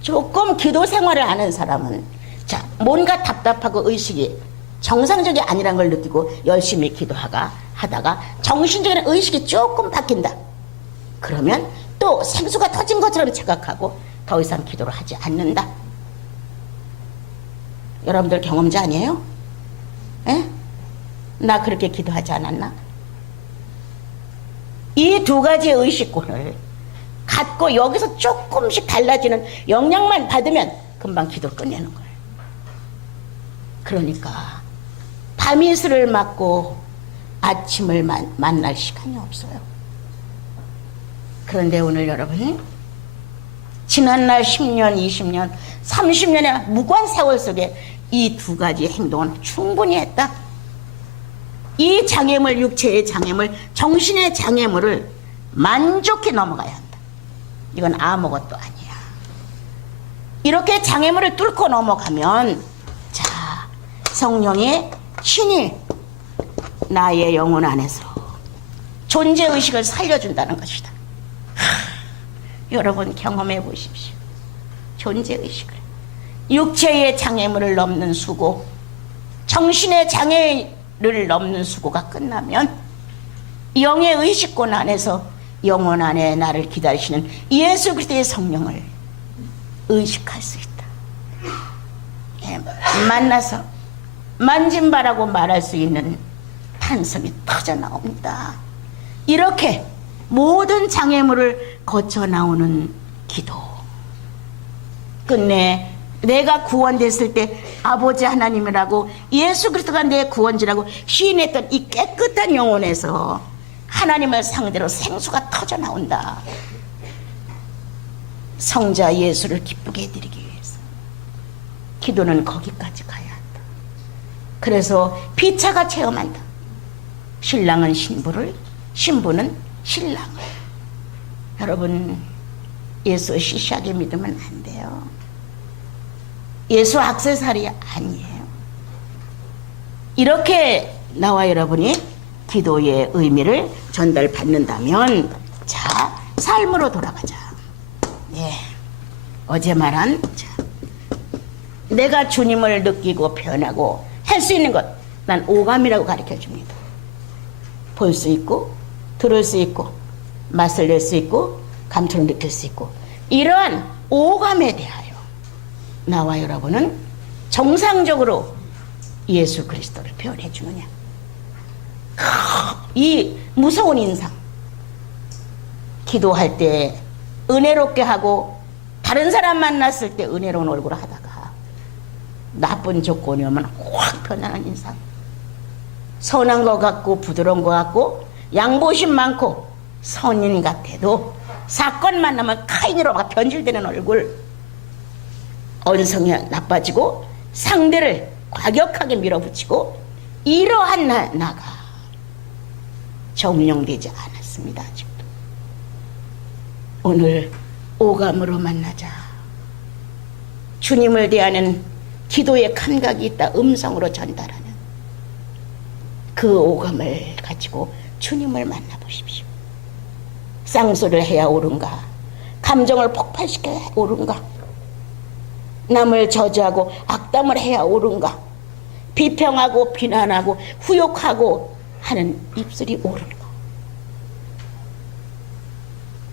조금 기도 생활을 아는 사람은 자, 뭔가 답답하고 의식이 정상적이 아니란 걸 느끼고 열심히 기도하다가 정신적인 의식이 조금 바뀐다. 그러면 또 생수가 터진 것처럼 착각하고 더 이상 기도를 하지 않는다. 여러분들 경험자 아니에요? 에? 나 그렇게 기도하지 않았나? 이 두 가지의 의식권을 갖고 여기서 조금씩 달라지는 영향만 받으면 금방 기도 끝내는 거예요. 그러니까 밤이슬을 맞고 아침을 만날 시간이 없어요. 그런데 오늘 여러분, 지난날 10년, 20년, 30년의 무관 세월 속에 이 두 가지 행동은 충분히 했다. 이 장애물, 육체의 장애물, 정신의 장애물을 만족히 넘어가야 한다. 이건 아무것도 아니야. 이렇게 장애물을 뚫고 넘어가면 자, 성령의 신이 나의 영혼 안에서 존재의식을 살려준다는 것이다. 여러분 경험해 보십시오. 존재의식을. 육체의 장애물을 넘는 수고, 정신의 장애를 넘는 수고가 끝나면 영의 의식권 안에서 영혼 안에 나를 기다리시는 예수 그리스도의 성령을 의식할 수 있다. 예, 만나서 만진바라고 말할 수 있는 탄성이 터져 나옵니다. 이렇게 모든 장애물을 거쳐 나오는 기도. 끝내 내가 구원됐을 때 아버지 하나님이라고 예수 그리스도가 내 구원지라고 시인했던 이 깨끗한 영혼에서 하나님을 상대로 생수가 터져 나온다. 성자 예수를 기쁘게 해드리기 위해서 기도는 거기까지 가야 한다. 그래서 피차가 체험한다. 신랑은 신부를, 신부는 신랑을. 여러분, 예수 시시하게 믿으면 안 돼요. 예수 액세서리 아니에요. 이렇게 나와 여러분이 기도의 의미를 전달받는다면, 자, 삶으로 돌아가자. 예, 어제 말한 자, 내가 주님을 느끼고 표현하고 할 수 있는 것, 난 오감이라고 가르쳐 줍니다. 볼 수 있고, 들을 수 있고, 맛을 낼 수 있고, 감촉을 느낄 수 있고, 이러한 오감에 대하여 나와 여러분은 정상적으로 예수 그리스도를 표현해 주느냐. 이 무서운 인상. 기도할 때 은혜롭게 하고 다른 사람 만났을 때 은혜로운 얼굴을 하다가 나쁜 조건이 오면 확 변하는 인상. 선한 것 같고 부드러운 것 같고 양보심 많고 선인 같아도 사건 만나면 카인으로 막 변질되는 얼굴. 언성이 나빠지고 상대를 과격하게 밀어붙이고 이러한 나가 정령되지 않았습니다. 아직도. 오늘 오감으로 만나자. 주님을 대하는 기도의 감각이 있다. 음성으로 전달하는 그 오감을 가지고 주님을 만나보십시오. 쌍소리를 해야 옳은가? 감정을 폭발시켜야 옳은가? 남을 저주하고 악담을 해야 옳은가? 비평하고 비난하고 후욕하고 하는 입술이 옳은가?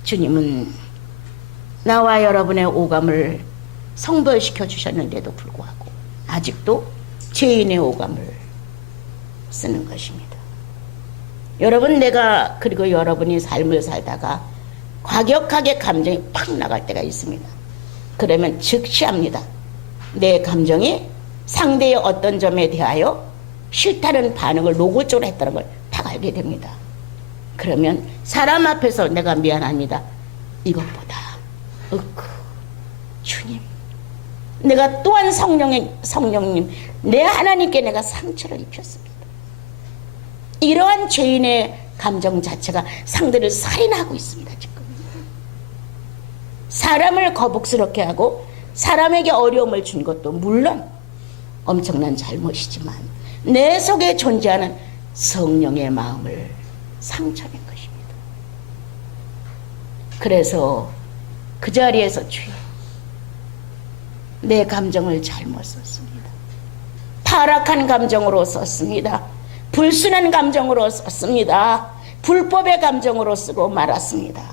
주님은 나와 여러분의 오감을 성별시켜 주셨는데도 불구하고 아직도 죄인의 오감을 쓰는 것입니다. 여러분, 내가 그리고 여러분이 삶을 살다가 과격하게 감정이 팍 나갈 때가 있습니다. 그러면 즉시 압니다. 내 감정이 상대의 어떤 점에 대하여 싫다는 반응을 노골적으로 했다는 걸 다 알게 됩니다. 그러면 사람 앞에서 내가 미안합니다. 이것보다 주님, 내가 또한 성령님, 내 하나님께 내가 상처를 입혔습니다. 이러한 죄인의 감정 자체가 상대를 살인하고 있습니다. 지금 사람을 거북스럽게 하고 사람에게 어려움을 준 것도 물론 엄청난 잘못이지만 내 속에 존재하는 성령의 마음을 상처낸 것입니다. 그래서 그 자리에서 주여, 내 감정을 잘못 썼습니다. 타락한 감정으로 썼습니다. 불순한 감정으로 썼습니다. 불법의 감정으로 쓰고 말았습니다.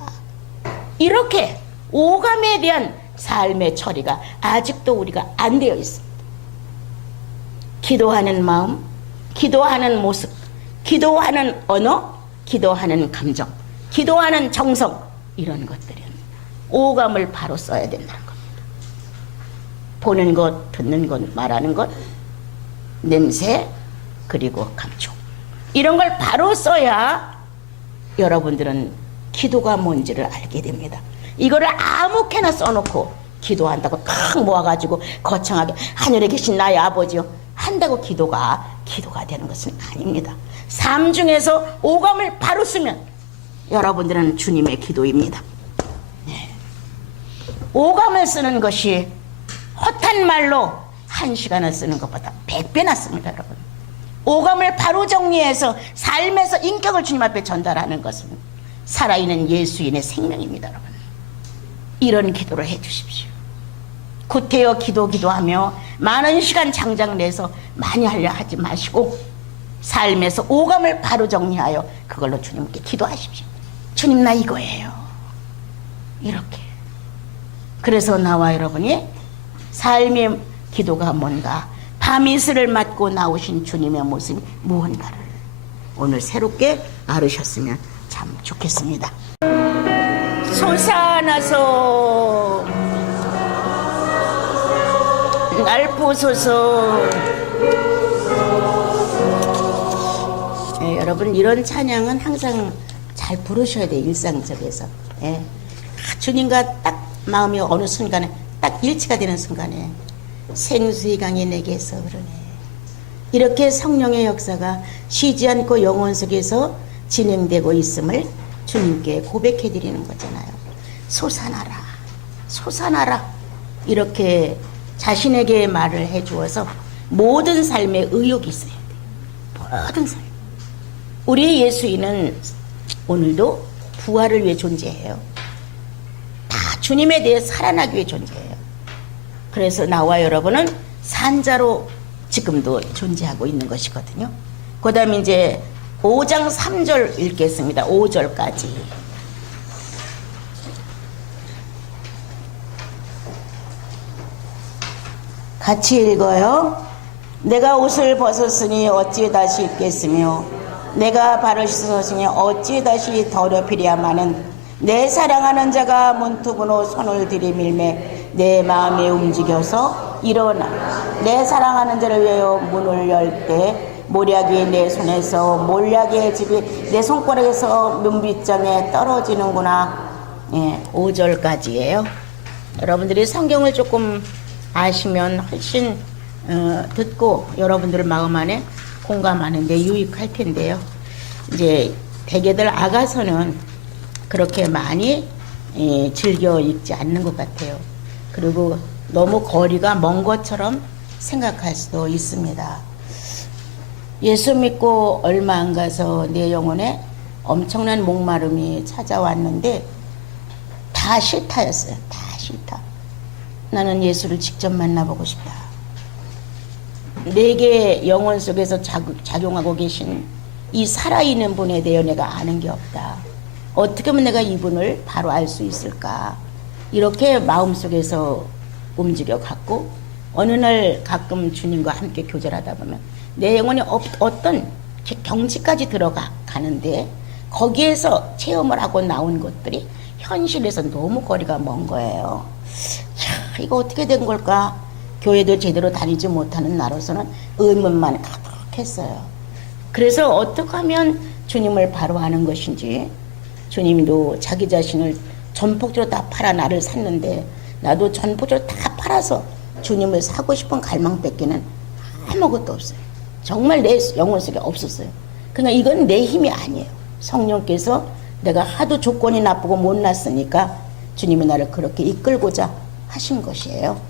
이렇게 오감에 대한 삶의 처리가 아직도 우리가 안 되어 있습니다. 기도하는 마음, 기도하는 모습, 기도하는 언어, 기도하는 감정, 기도하는 정성, 이런 것들은 오감을 바로 써야 된다는 겁니다. 보는 것, 듣는 것, 말하는 것, 냄새, 그리고 감촉, 이런 걸 바로 써야 여러분들은 기도가 뭔지를 알게 됩니다. 이거를 아무렇게나 써놓고 기도한다고 탁 모아가지고 거창하게 하늘에 계신 나의 아버지요 한다고 기도가 되는 것은 아닙니다. 삶 중에서 오감을 바로 쓰면 여러분들은 주님의 기도입니다. 네. 오감을 쓰는 것이 헛한 말로 1시간을 쓰는 것보다 100배나 씁니다. 여러분, 오감을 바로 정리해서 삶에서 인격을 주님 앞에 전달하는 것은 살아있는 예수인의 생명입니다. 여러분, 이런 기도를 해 주십시오. 구태여 기도하며 많은 시간 장장 내서 많이 하려 하지 마시고 삶에서 오감을 바로 정리하여 그걸로 주님께 기도하십시오. 주님, 나 이거예요. 이렇게. 그래서 나와 여러분이 삶의 기도가 뭔가, 밤이슬을 맞고 나오신 주님의 모습이 무언가를 오늘 새롭게 알으셨으면 참 좋겠습니다. 솟아나서 날 보소서. 네, 여러분, 이런 찬양은 항상 잘 부르셔야 돼요. 일상 속에서. 네. 주님과 딱 마음이 어느 순간에 딱 일치가 되는 순간에 생수의 강이 내게서 흐르네. 이렇게 성령의 역사가 쉬지 않고 영혼 속에서 진행되고 있음을 주님께 고백해 드리는 거잖아요. 솟아나라, 솟아나라. 이렇게 자신에게 말을 해 주어서 모든 삶에 의욕이 있어야 돼요. 모든 삶. 우리 예수인은 오늘도 부활을 위해 존재해요. 다 주님에 대해 살아나기 위해 존재해요. 그래서 나와 여러분은 산자로 지금도 존재하고 있는 것이거든요. 그 다음에 이제 5장 3절 읽겠습니다. 5절까지. 같이 읽어요. 내가 옷을 벗었으니 어찌 다시 입겠으며 내가 발을 씻었으니 어찌 다시 더럽히랴마는 내 사랑하는 자가 문틈으로 손을 들이밀매 내 마음이 움직여서 일어나 내 사랑하는 자를 위하여 문을 열 때 몰약이 내 손에서 몰약의 집이 내 손가락에서 문빗장에 떨어지는구나. 예, 5절까지예요. 여러분들이 성경을 조금 아시면 훨씬 듣고 여러분들 마음 안에 공감하는데 유익할 텐데요. 이제 대개들 아가서는 그렇게 많이 즐겨 읽지 않는 것 같아요. 그리고 너무 거리가 먼 것처럼 생각할 수도 있습니다. 예수 믿고 얼마 안 가서 내 영혼에 엄청난 목마름이 찾아왔는데 다 싫다였어요. 다 싫다. 나는 예수를 직접 만나보고 싶다. 내게 영혼 속에서 작용하고 계신 이 살아있는 분에 대해 내가 아는 게 없다. 어떻게 하면 내가 이분을 바로 알 수 있을까? 이렇게 마음속에서 움직여 갔고 어느 날 가끔 주님과 함께 교제하다 보면 내 영혼이 어떤 경지까지 들어가는데 거기에서 체험을 하고 나온 것들이 현실에서 너무 거리가 먼 거예요. 야, 이거 어떻게 된 걸까? 교회도 제대로 다니지 못하는 나로서는 의문만 가득했어요. 그래서 어떻게 하면 주님을 바로 아는 것인지, 주님도 자기 자신을 전폭적으로 다 팔아 나를 샀는데 나도 전폭적으로 다 팔아서 주님을 사고 싶은 갈망밖에는 아무것도 없어요. 정말 내 영혼 속에 없었어요. 그러니까 이건 내 힘이 아니에요. 성령께서 내가 하도 조건이 나쁘고 못났으니까 주님이 나를 그렇게 이끌고자 하신 것이에요.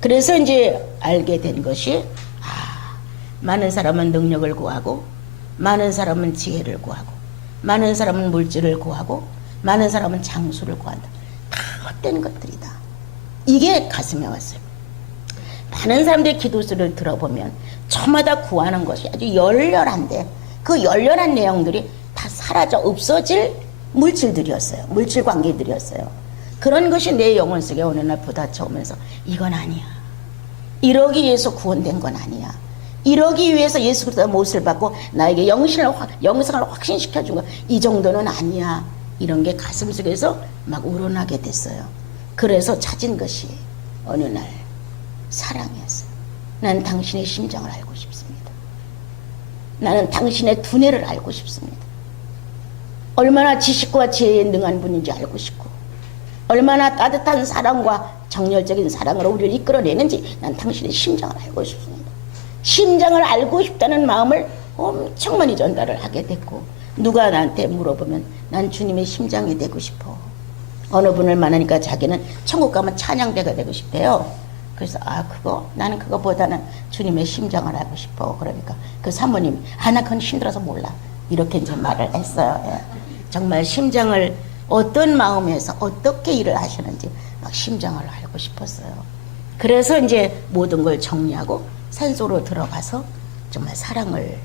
그래서 이제 알게 된 것이 많은 사람은 능력을 구하고 많은 사람은 지혜를 구하고 많은 사람은 물질을 구하고 많은 사람은 장수를 구한다. 다 헛된 것들이다. 이게 가슴에 왔어요. 많은 사람들의 기도수를 들어보면 저마다 구하는 것이 아주 열렬한데 그 열렬한 내용들이 다 사라져 없어질 물질들이었어요. 물질 관계들이었어요. 그런 것이 내 영혼 속에 어느 날 부딪혀오면서 이건 아니야. 이러기 위해서 구원된 건 아니야. 이러기 위해서 예수 그리스도의 못을 받고 나에게 영생을 확신시켜준 거 이 정도는 아니야. 이런 게 가슴 속에서 막 우러나게 됐어요. 그래서 찾은 것이 어느 날 사랑이었어요. 난 당신의 심장을 알고 싶습니다. 나는 당신의 두뇌를 알고 싶습니다. 얼마나 지식과 지혜에 능한 분인지 알고 싶고 얼마나 따뜻한 사랑과 정열적인 사랑으로 우리를 이끌어내는지 난 당신의 심장을 알고 싶습니다. 심장을 알고 싶다는 마음을 엄청 많이 전달을 하게 됐고 누가 나한테 물어보면 난 주님의 심장이 되고 싶어. 어느 분을 만나니까 자기는 천국 가면 찬양대가 되고 싶대요. 그래서 나는 그거보다는 주님의 심장을 알고 싶어. 그러니까 그 사모님 나 그건 힘들어서 몰라. 이렇게 이제 말을 했어요. 예. 정말 심장을 어떤 마음에서 어떻게 일을 하시는지 막 심장을 알고 싶었어요. 그래서 이제 모든 걸 정리하고 산소로 들어가서 정말 사랑을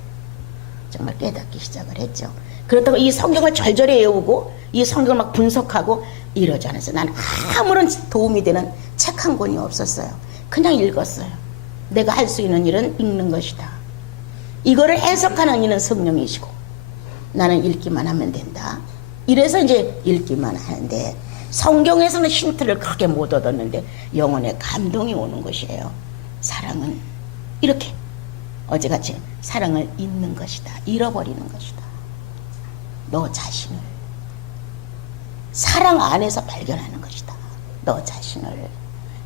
정말 깨닫기 시작을 했죠. 그렇다고 이 성경을 절절히 외우고 이 성경을 막 분석하고 이러지 않았어요. 난 아무런 도움이 되는 책 한 권이 없었어요. 그냥 읽었어요. 내가 할 수 있는 일은 읽는 것이다. 이거를 해석하는 이는 성령이시고 나는 읽기만 하면 된다. 이래서 이제 읽기만 하는데 성경에서는 힌트를 그렇게 못 얻었는데 영혼에 감동이 오는 것이에요. 사랑은 이렇게 어제같이 사랑을 잊는 것이다. 잃어버리는 것이다. 너 자신을 사랑 안에서 발견하는 것이다. 너 자신을.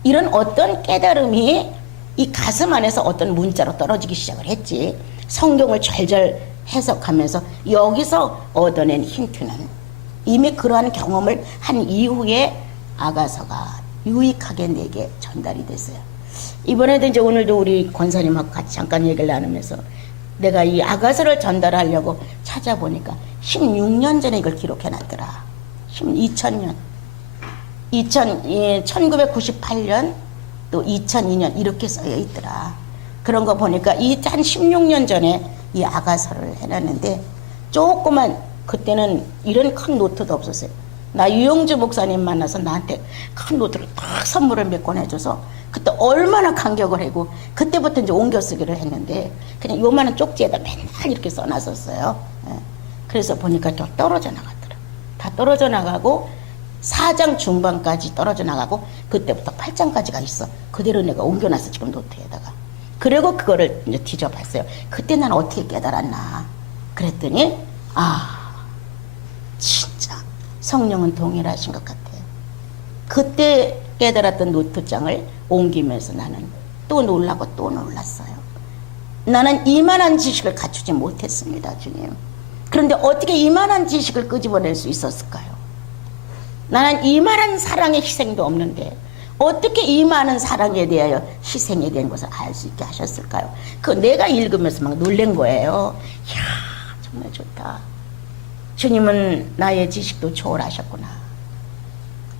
이런 어떤 깨달음이 이 가슴 안에서 어떤 문자로 떨어지기 시작을 했지. 성경을 절절 해석하면서 여기서 얻어낸 힌트는 이미 그러한 경험을 한 이후에 아가서가 유익하게 내게 전달이 됐어요. 이번에도 이제 오늘도 우리 권사님하고 같이 잠깐 얘기를 나누면서 내가 이 아가서를 전달하려고 찾아보니까 16년 전에 이걸 기록해놨더라. 2000년, 1998년 또 2002년 이렇게 써여 있더라. 그런 거 보니까 한 16년 전에 이 아가서를 해놨는데 조그만 그때는 이런 큰 노트도 없었어요. 나 유영주 목사님 만나서 나한테 큰 노트를 딱 선물을 몇 권 해줘서 그때 얼마나 감격을 하고 그때부터 이제 옮겨 쓰기를 했는데 그냥 요만한 쪽지에다 맨날 이렇게 써놨었어요. 예. 그래서 보니까 또 떨어져 나갔더라. 다 떨어져 나가고 4장 중반까지 떨어져 나가고 그때부터 8장까지가 있어. 그대로 내가 옮겨놨어 지금 노트에다가. 그리고 그거를 이제 뒤져봤어요. 그때 난 어떻게 깨달았나. 그랬더니 진짜 성령은 동일하신 것 같아요. 그때 깨달았던 노트장을 옮기면서 나는 또 놀라고 또 놀랐어요. 나는 이만한 지식을 갖추지 못했습니다, 주님. 그런데 어떻게 이만한 지식을 끄집어낼 수 있었을까요? 나는 이만한 사랑의 희생도 없는데 어떻게 이 많은 사랑에 대하여 희생에 대한 것을 알 수 있게 하셨을까요? 그 내가 읽으면서 막 놀란 거예요. 이야, 정말 좋다. 주님은 나의 지식도 초월하셨구나.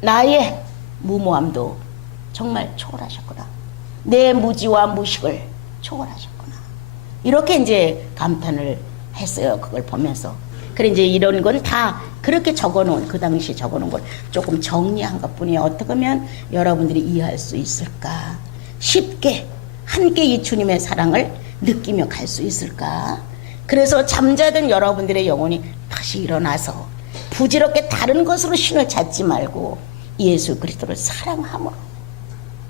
나의 무모함도 정말 초월하셨구나. 내 무지와 무식을 초월하셨구나. 이렇게 이제 감탄을 했어요. 그걸 보면서. 그래 이제 이런 건 다 그렇게 적어놓은 그 당시 적어놓은 걸 조금 정리한 것뿐이에요. 어떻게 하면 여러분들이 이해할 수 있을까? 쉽게 함께 이 주님의 사랑을 느끼며 갈 수 있을까? 그래서 잠자던 여러분들의 영혼이 다시 일어나서 부질없게 다른 것으로 신을 찾지 말고 예수 그리스도를 사랑함으로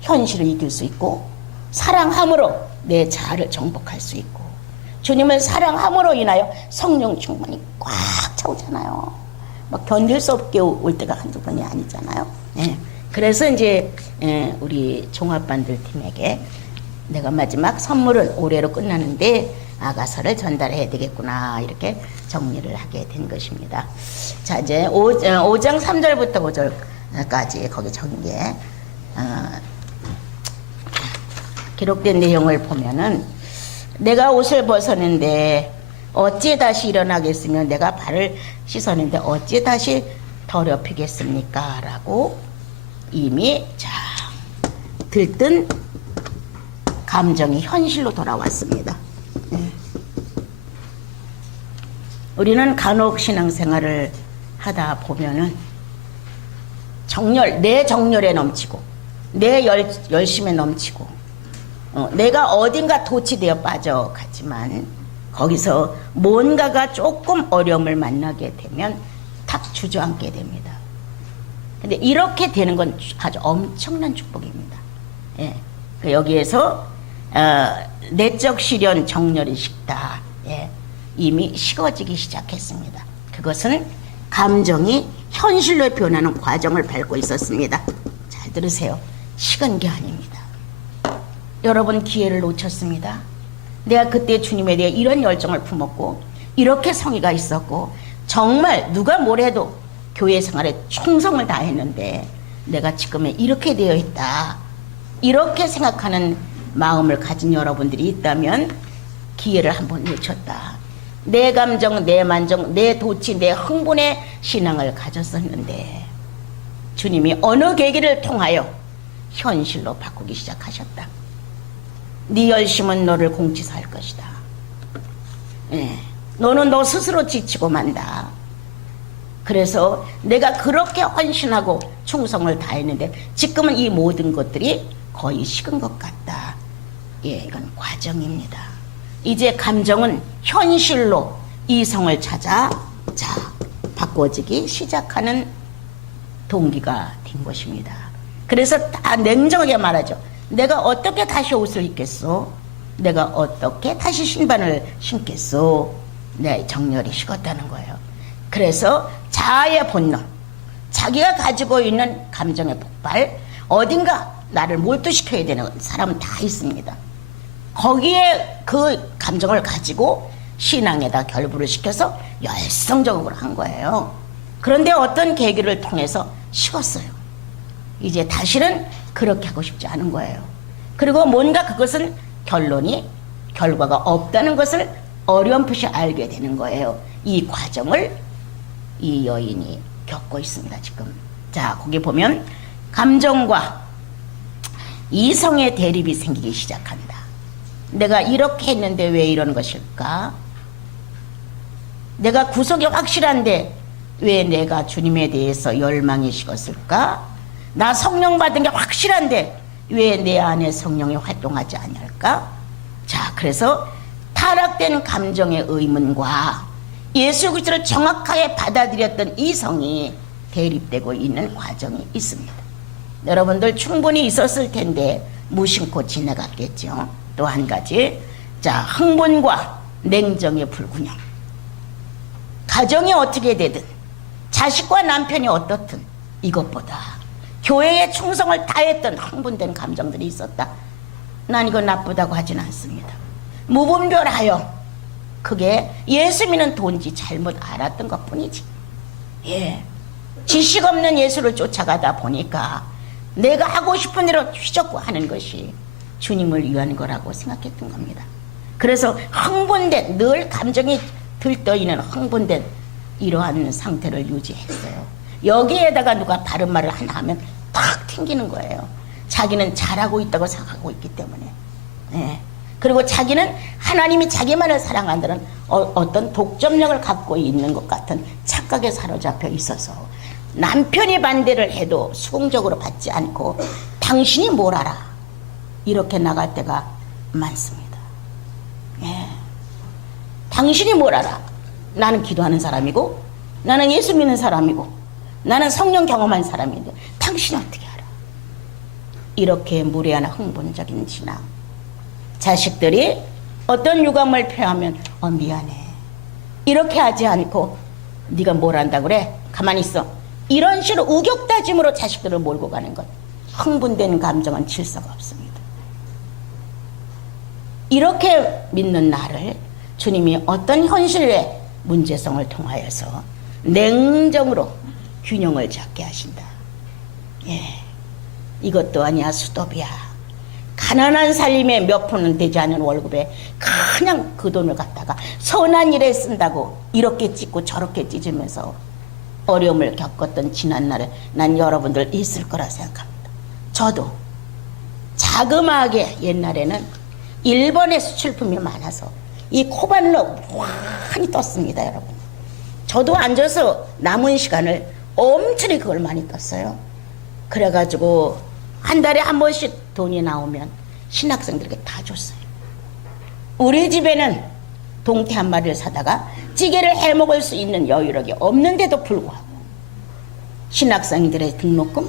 현실을 이길 수 있고 사랑함으로 내 자아를 정복할 수 있고 주님을 사랑함으로 인하여 성령 충만이 꽉 차오잖아요. 막 견딜 수 없게 올 때가 한두 번이 아니잖아요. 예. 그래서 이제 우리 종합반들 팀에게 내가 마지막 선물은 올해로 끝나는데 아가서를 전달해야 되겠구나 이렇게 정리를 하게 된 것입니다. 자 이제 5장 3절부터 5절까지 거기 적인게 기록된 내용을 보면은 내가 옷을 벗었는데 어찌 다시 일어나겠으며 내가 발을 씻었는데 어찌 다시 더럽히겠습니까? 라고 이미 들뜬 감정이 현실로 돌아왔습니다. 네. 우리는 간혹 신앙생활을 하다 보면은 내 정열에 넘치고 내 열심에 넘치고 내가 어딘가 도취되어 빠져가지만 거기서 뭔가가 조금 어려움을 만나게 되면 탁 주저앉게 됩니다. 근데 이렇게 되는 건 아주 엄청난 축복입니다. 예. 여기에서 내적 시련 정렬이 식다. 예. 이미 식어지기 시작했습니다. 그것은 감정이 현실로 변하는 과정을 밟고 있었습니다. 잘 들으세요. 식은 게 아닙니다. 여러분 기회를 놓쳤습니다. 내가 그때 주님에 대해 이런 열정을 품었고 이렇게 성의가 있었고 정말 누가 뭐래도 교회 생활에 충성을 다했는데 내가 지금에 이렇게 되어 있다. 이렇게 생각하는 마음을 가진 여러분들이 있다면 기회를 한번 놓쳤다. 내 감정, 내 만족, 내 도취, 내 흥분의 신앙을 가졌었는데 주님이 어느 계기를 통하여 현실로 바꾸기 시작하셨다. 네 열심은 너를 공치사할 것이다. 예, 너는 너 스스로 지치고 만다. 그래서 내가 그렇게 헌신하고 충성을 다했는데 지금은 이 모든 것들이 거의 식은 것 같다. 예, 이건 과정입니다. 이제 감정은 현실로 이성을 찾아 바꿔지기 시작하는 동기가 된 것입니다. 그래서 다 냉정하게 말하죠. 내가 어떻게 다시 옷을 입겠소? 내가 어떻게 다시 신발을 신겠소? 내 정열이 식었다는 거예요. 그래서 자아의 본능, 자기가 가지고 있는 감정의 폭발, 어딘가 나를 몰두시켜야 되는 사람은 다 있습니다. 거기에 그 감정을 가지고 신앙에다 결부를 시켜서 열성적으로 한 거예요. 그런데 어떤 계기를 통해서 식었어요. 이제 다시는 그렇게 하고 싶지 않은 거예요. 그리고 뭔가 그것은 결과가 없다는 것을 어렴풋이 알게 되는 거예요. 이 과정을 이 여인이 겪고 있습니다, 지금. 자, 거기 보면 감정과 이성의 대립이 생기기 시작한다. 내가 이렇게 했는데 왜 이런 것일까? 내가 구속이 확실한데 왜 내가 주님에 대해서 열망이 식었을까? 나 성령 받은 게 확실한데 왜 내 안에 성령이 활동하지 않을까? 자, 그래서 타락된 감정의 의문과 예수 그리스도를 정확하게 받아들였던 이성이 대립되고 있는 과정이 있습니다. 여러분들 충분히 있었을 텐데 무심코 지나갔겠죠. 또 한 가지, 자, 흥분과 냉정의 불균형. 가정이 어떻게 되든 자식과 남편이 어떻든 이것보다 교회에 충성을 다했던 흥분된 감정들이 있었다. 난 이거 나쁘다고 하진 않습니다. 무분별하여 그게 예수 믿는 돈지 잘못 알았던 것 뿐이지. 예, 지식 없는 예수를 쫓아가다 보니까 내가 하고 싶은 대로 휘젓고 하는 것이 주님을 위한 거라고 생각했던 겁니다. 그래서 흥분된, 늘 감정이 들떠있는 흥분된 이러한 상태를 유지했어요. 여기에다가 누가 바른 말을 하나 하면 탁 튕기는 거예요. 자기는 잘하고 있다고 생각하고 있기 때문에. 예. 그리고 자기는 하나님이 자기만을 사랑한다는 어떤 독점력을 갖고 있는 것 같은 착각에 사로잡혀 있어서 남편이 반대를 해도 수긍적으로 받지 않고 당신이 뭘 알아, 이렇게 나갈 때가 많습니다. 예. 당신이 뭘 알아? 나는 기도하는 사람이고 나는 예수 믿는 사람이고 나는 성령 경험한 사람인데 당신이 어떻게 알아? 이렇게 무례한 흥분적인 신앙. 자식들이 어떤 유감을 표하면 미안해, 이렇게 하지 않고 네가 뭘 안다고 그래? 가만히 있어. 이런 식으로 우격다짐으로 자식들을 몰고 가는 것, 흥분된 감정은 질서가 없습니다. 이렇게 믿는 나를 주님이 어떤 현실의 문제성을 통하여서 냉정으로 균형을 잡게 하신다. 예, 이것도 아니야 수도비야. 가난한 살림에 몇 푼은 되지 않은 월급에 그냥 그 돈을 갖다가 선한 일에 쓴다고 이렇게 찢고 저렇게 찢으면서 어려움을 겪었던 지난날에 난 여러분들 있을 거라 생각합니다. 저도 자그마하게 옛날에는 일본의 수출품이 많아서 이 코바늘로 많이 떴습니다, 여러분. 저도 앉아서 남은 시간을 엄청나게 그걸 많이 떴어요. 그래가지고 한 달에 한 번씩 돈이 나오면 신학생들에게 다 줬어요. 우리 집에는 동태 한 마리를 사다가 찌개를 해먹을 수 있는 여유력이 없는데도 불구하고 신학생들의 등록금,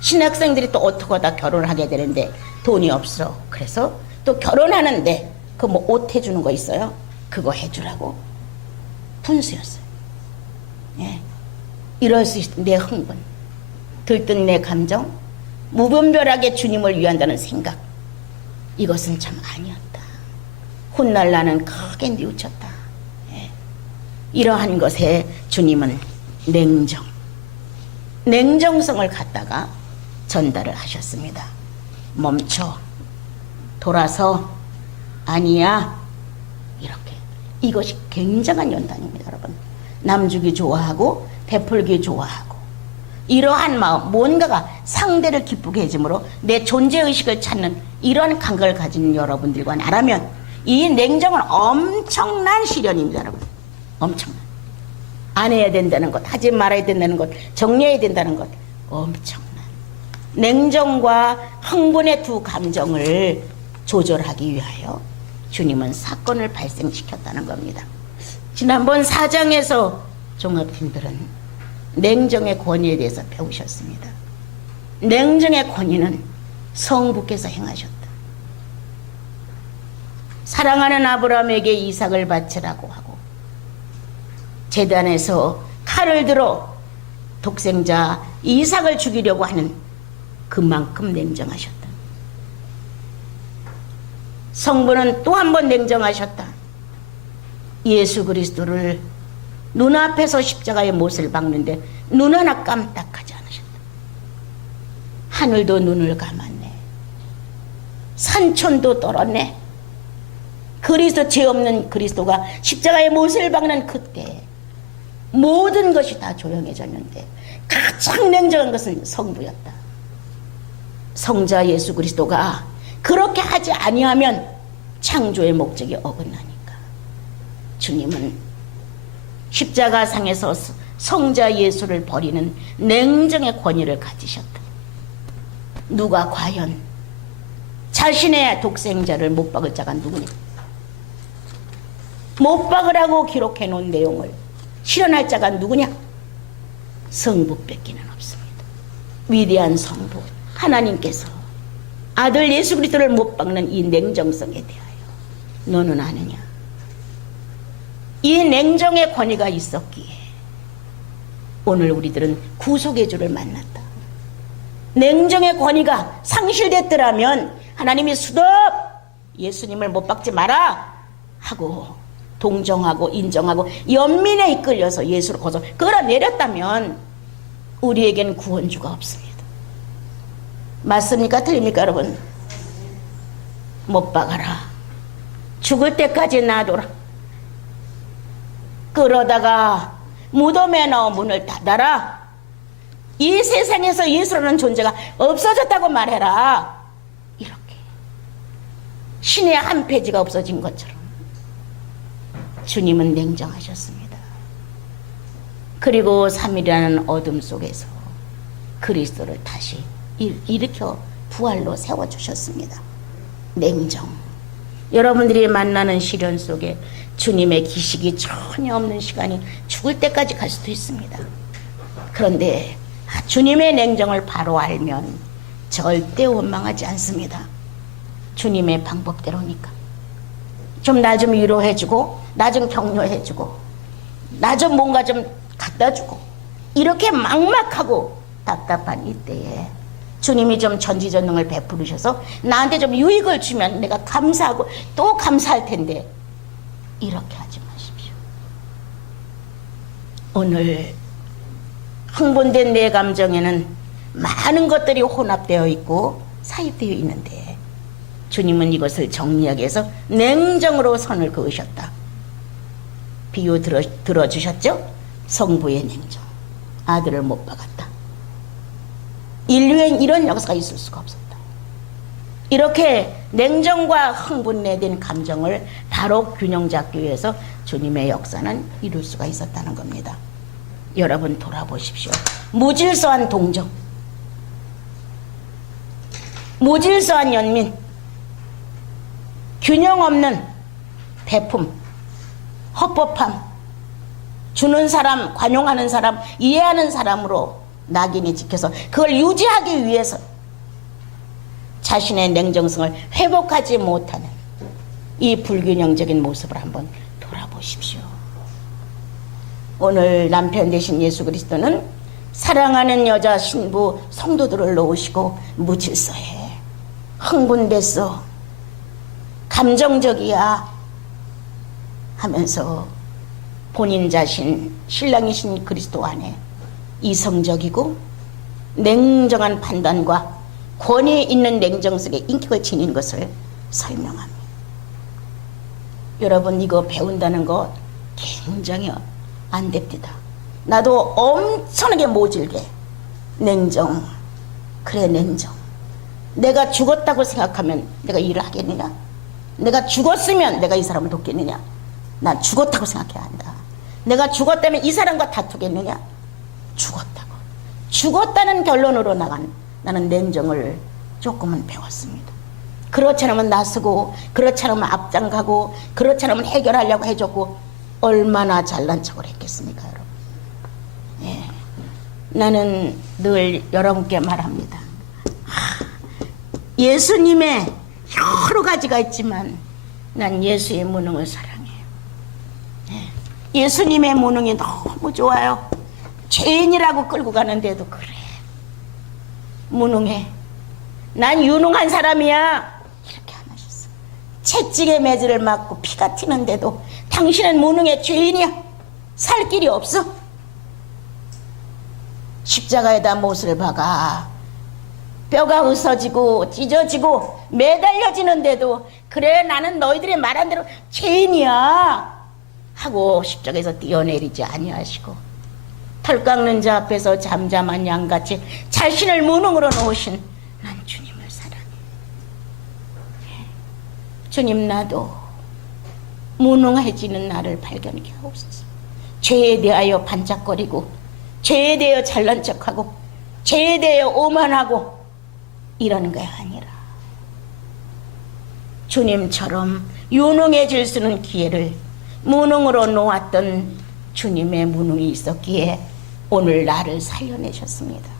신학생들이 또 어떻게 하다 결혼을 하게 되는데 돈이 없어. 그래서 또 결혼하는데 그 뭐 옷 해주는 거 있어요? 그거 해주라고 분수였어요. 예. 이럴 수 있는 내 흥분, 들뜬 내 감정, 무분별하게 주님을 위한다는 생각, 이것은 참 아니었다. 훗날 나는 크게 뉘우쳤다. 예. 이러한 것에 주님은 냉정성을 갖다가 전달을 하셨습니다. 멈춰, 돌아서, 아니야, 이렇게. 이것이 굉장한 연단입니다, 여러분. 남주기 좋아하고 베풀기 좋아하고 이러한 마음, 뭔가가 상대를 기쁘게 해줌으로 내 존재의식을 찾는 이런 감각을 가진 여러분들과 나라면 이 냉정은 엄청난 시련입니다, 여러분. 엄청난. 안 해야 된다는 것, 하지 말아야 된다는 것, 정리해야 된다는 것, 엄청난. 냉정과 흥분의 두 감정을 조절하기 위하여 주님은 사건을 발생시켰다는 겁니다. 지난번 4장에서 종합팀들은 냉정의 권위에 대해서 배우셨습니다. 냉정의 권위는 성부께서 행하셨다. 사랑하는 아브라함에게 이삭을 바치라고 하고 제단에서 칼을 들어 독생자 이삭을 죽이려고 하는 그만큼 냉정하셨다. 성부는 또 한 번 냉정하셨다. 예수 그리스도를 눈앞에서 십자가의 못을 박는데 눈 하나 깜딱하지 않으셨다. 하늘도 눈을 감았네. 산천도 떨었네. 그리스도, 죄 없는 그리스도가 십자가의 못을 박는 그때 모든 것이 다 조용해졌는데 가장 냉정한 것은 성부였다. 성자 예수 그리스도가 그렇게 하지 아니하면 창조의 목적이 어긋나니까 주님은 십자가상에서 성자 예수를 버리는 냉정의 권위를 가지셨다. 누가 과연 자신의 독생자를 못 박을 자가 누구냐? 못 박으라고 기록해 놓은 내용을 실현할 자가 누구냐? 성부밖에는 없습니다. 위대한 성부 하나님께서 아들 예수 그리스도를 못 박는 이 냉정성에 대하여 너는 아느냐? 이 냉정의 권위가 있었기에 오늘 우리들은 구속의 주를 만났다. 냉정의 권위가 상실됐더라면 하나님이 수덥 예수님을 못 박지 마라 하고 동정하고 인정하고 연민에 이끌려서 예수를 거서 끌어내렸다면 우리에겐 구원주가 없습니다. 맞습니까? 틀립니까 여러분? 못 박아라. 죽을 때까지 놔둬라. 그러다가 무덤에 넣어 문을 닫아라. 이 세상에서 예수라는 존재가 없어졌다고 말해라. 이렇게 신의 한 페이지가 없어진 것처럼 주님은 냉정하셨습니다. 그리고 3일이라는 어둠 속에서 그리스도를 다시 일으켜 부활로 세워주셨습니다. 냉정. 여러분들이 만나는 시련 속에 주님의 기식이 전혀 없는 시간이 죽을 때까지 갈 수도 있습니다. 그런데 주님의 냉정을 바로 알면 절대 원망하지 않습니다. 주님의 방법대로니까. 좀 나 좀 위로해주고 나 좀 격려해주고 나 좀 뭔가 좀 갖다주고 이렇게 막막하고 답답한 이때에 주님이 좀 전지전능을 베푸르셔서 나한테 좀 유익을 주면 내가 감사하고 또 감사할 텐데 이렇게 하지 마십시오. 오늘 흥분된 내 감정에는 많은 것들이 혼합되어 있고 사입되어 있는데 주님은 이것을 정리하기 위해서 냉정으로 선을 그으셨다. 비유 들어주셨죠? 성부의 냉정. 아들을 못 박았다. 인류엔 이런 역사가 있을 수가 없었다. 이렇게 냉정과 흥분에 된 감정을 바로 균형 잡기 위해서 주님의 역사는 이룰 수가 있었다는 겁니다. 여러분 돌아보십시오. 무질서한 동정, 무질서한 연민, 균형 없는 배품, 헛법함, 주는 사람, 관용하는 사람, 이해하는 사람으로 낙인이 찍혀서 그걸 유지하기 위해서 자신의 냉정성을 회복하지 못하는 이 불균형적인 모습을 한번 돌아보십시오. 오늘 남편 되신 예수 그리스도는 사랑하는 여자 신부 성도들을 놓으시고 무질서해, 흥분됐어, 감정적이야 하면서 본인 자신 신랑이신 그리스도 안에 이성적이고 냉정한 판단과 권위 있는 냉정성의 인격을 지닌 것을 설명합니다. 여러분 이거 배운다는 거 굉장히 안 됩니다. 나도 엄청나게 모질게 냉정. 그래 냉정. 내가 죽었다고 생각하면 내가 일을 하겠느냐? 내가 죽었으면 내가 이 사람을 돕겠느냐? 난 죽었다고 생각해야 한다. 내가 죽었다면 이 사람과 다투겠느냐? 죽었다고. 죽었다는 결론으로 나는 냉정을 조금은 배웠습니다. 그렇지 않으면 나서고, 그렇지 않으면 앞장가고, 그렇지 않으면 해결하려고 해줬고, 얼마나 잘난 척을 했겠습니까, 여러분? 예. 나는 늘 여러분께 말합니다. 예수님의 여러 가지가 있지만 난 예수의 무능을 사랑해요. 예. 예수님의 무능이 너무 좋아요. 죄인이라고 끌고 가는데도 그래. 무능해. 난 유능한 사람이야. 이렇게 안 하셨어. 채찍에 매질을 맞고 피가 튀는데도 당신은 무능해, 죄인이야. 살 길이 없어. 십자가에다 못을 박아 뼈가 으서지고 찢어지고 매달려지는데도 그래 나는 너희들이 말한 대로 죄인이야 하고 십자가에서 뛰어내리지 아니하시고 털 깎는 자 앞에서 잠잠한 양같이 자신을 무능으로 놓으신 난 주님을 사랑해. 주님 나도 무능해지는 나를 발견케 하옵소서. 죄에 대하여 반짝거리고 죄에 대하여 잘난 척하고 죄에 대하여 오만하고 이러는 게 아니라 주님처럼 유능해질 수 있는 기회를 무능으로 놓았던 주님의 무능이 있었기에 오늘 나를 살려내셨습니다.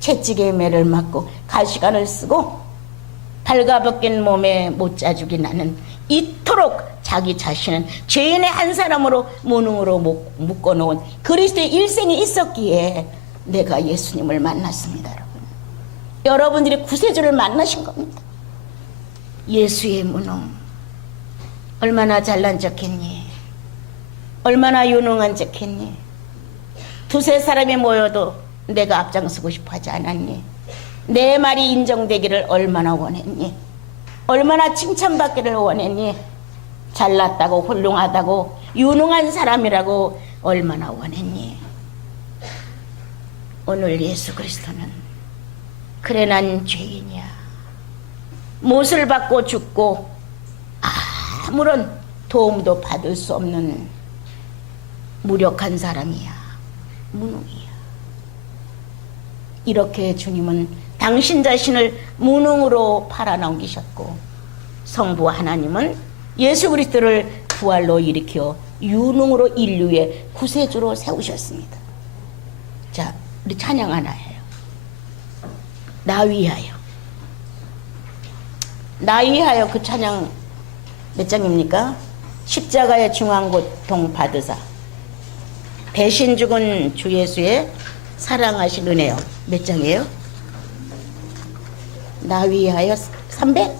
채찍에 매를 맞고 가시관을 쓰고 발가벗긴 몸에 못자죽이 나는 이토록 자기 자신은 죄인의 한 사람으로 무능으로 묶어놓은 그리스도의 일생이 있었기에 내가 예수님을 만났습니다. 여러분들이 구세주를 만나신 겁니다. 예수의 무능, 얼마나 잘난 척했니? 얼마나 유능한 척했니? 두세 사람이 모여도 내가 앞장서고 싶어 하지 않았니? 내 말이 인정되기를 얼마나 원했니? 얼마나 칭찬받기를 원했니? 잘났다고 훌륭하다고 유능한 사람이라고 얼마나 원했니? 오늘 예수 그리스도는 그래 난 죄인이야. 못을 받고 죽고 아무런 도움도 받을 수 없는 무력한 사람이야. 무능이야. 이렇게 주님은 당신 자신을 무능으로 팔아넘기셨고 성부 하나님은 예수 그리스도를 부활로 일으켜 유능으로 인류의 구세주로 세우셨습니다. 자, 우리 찬양 하나 해요. 나 위하여. 나 위하여. 그 찬양 몇 장입니까? 십자가의 중한 고통 받으사 대신 죽은 주 예수의 사랑하신 은혜요. 몇 장이에요? 나 위하여 300?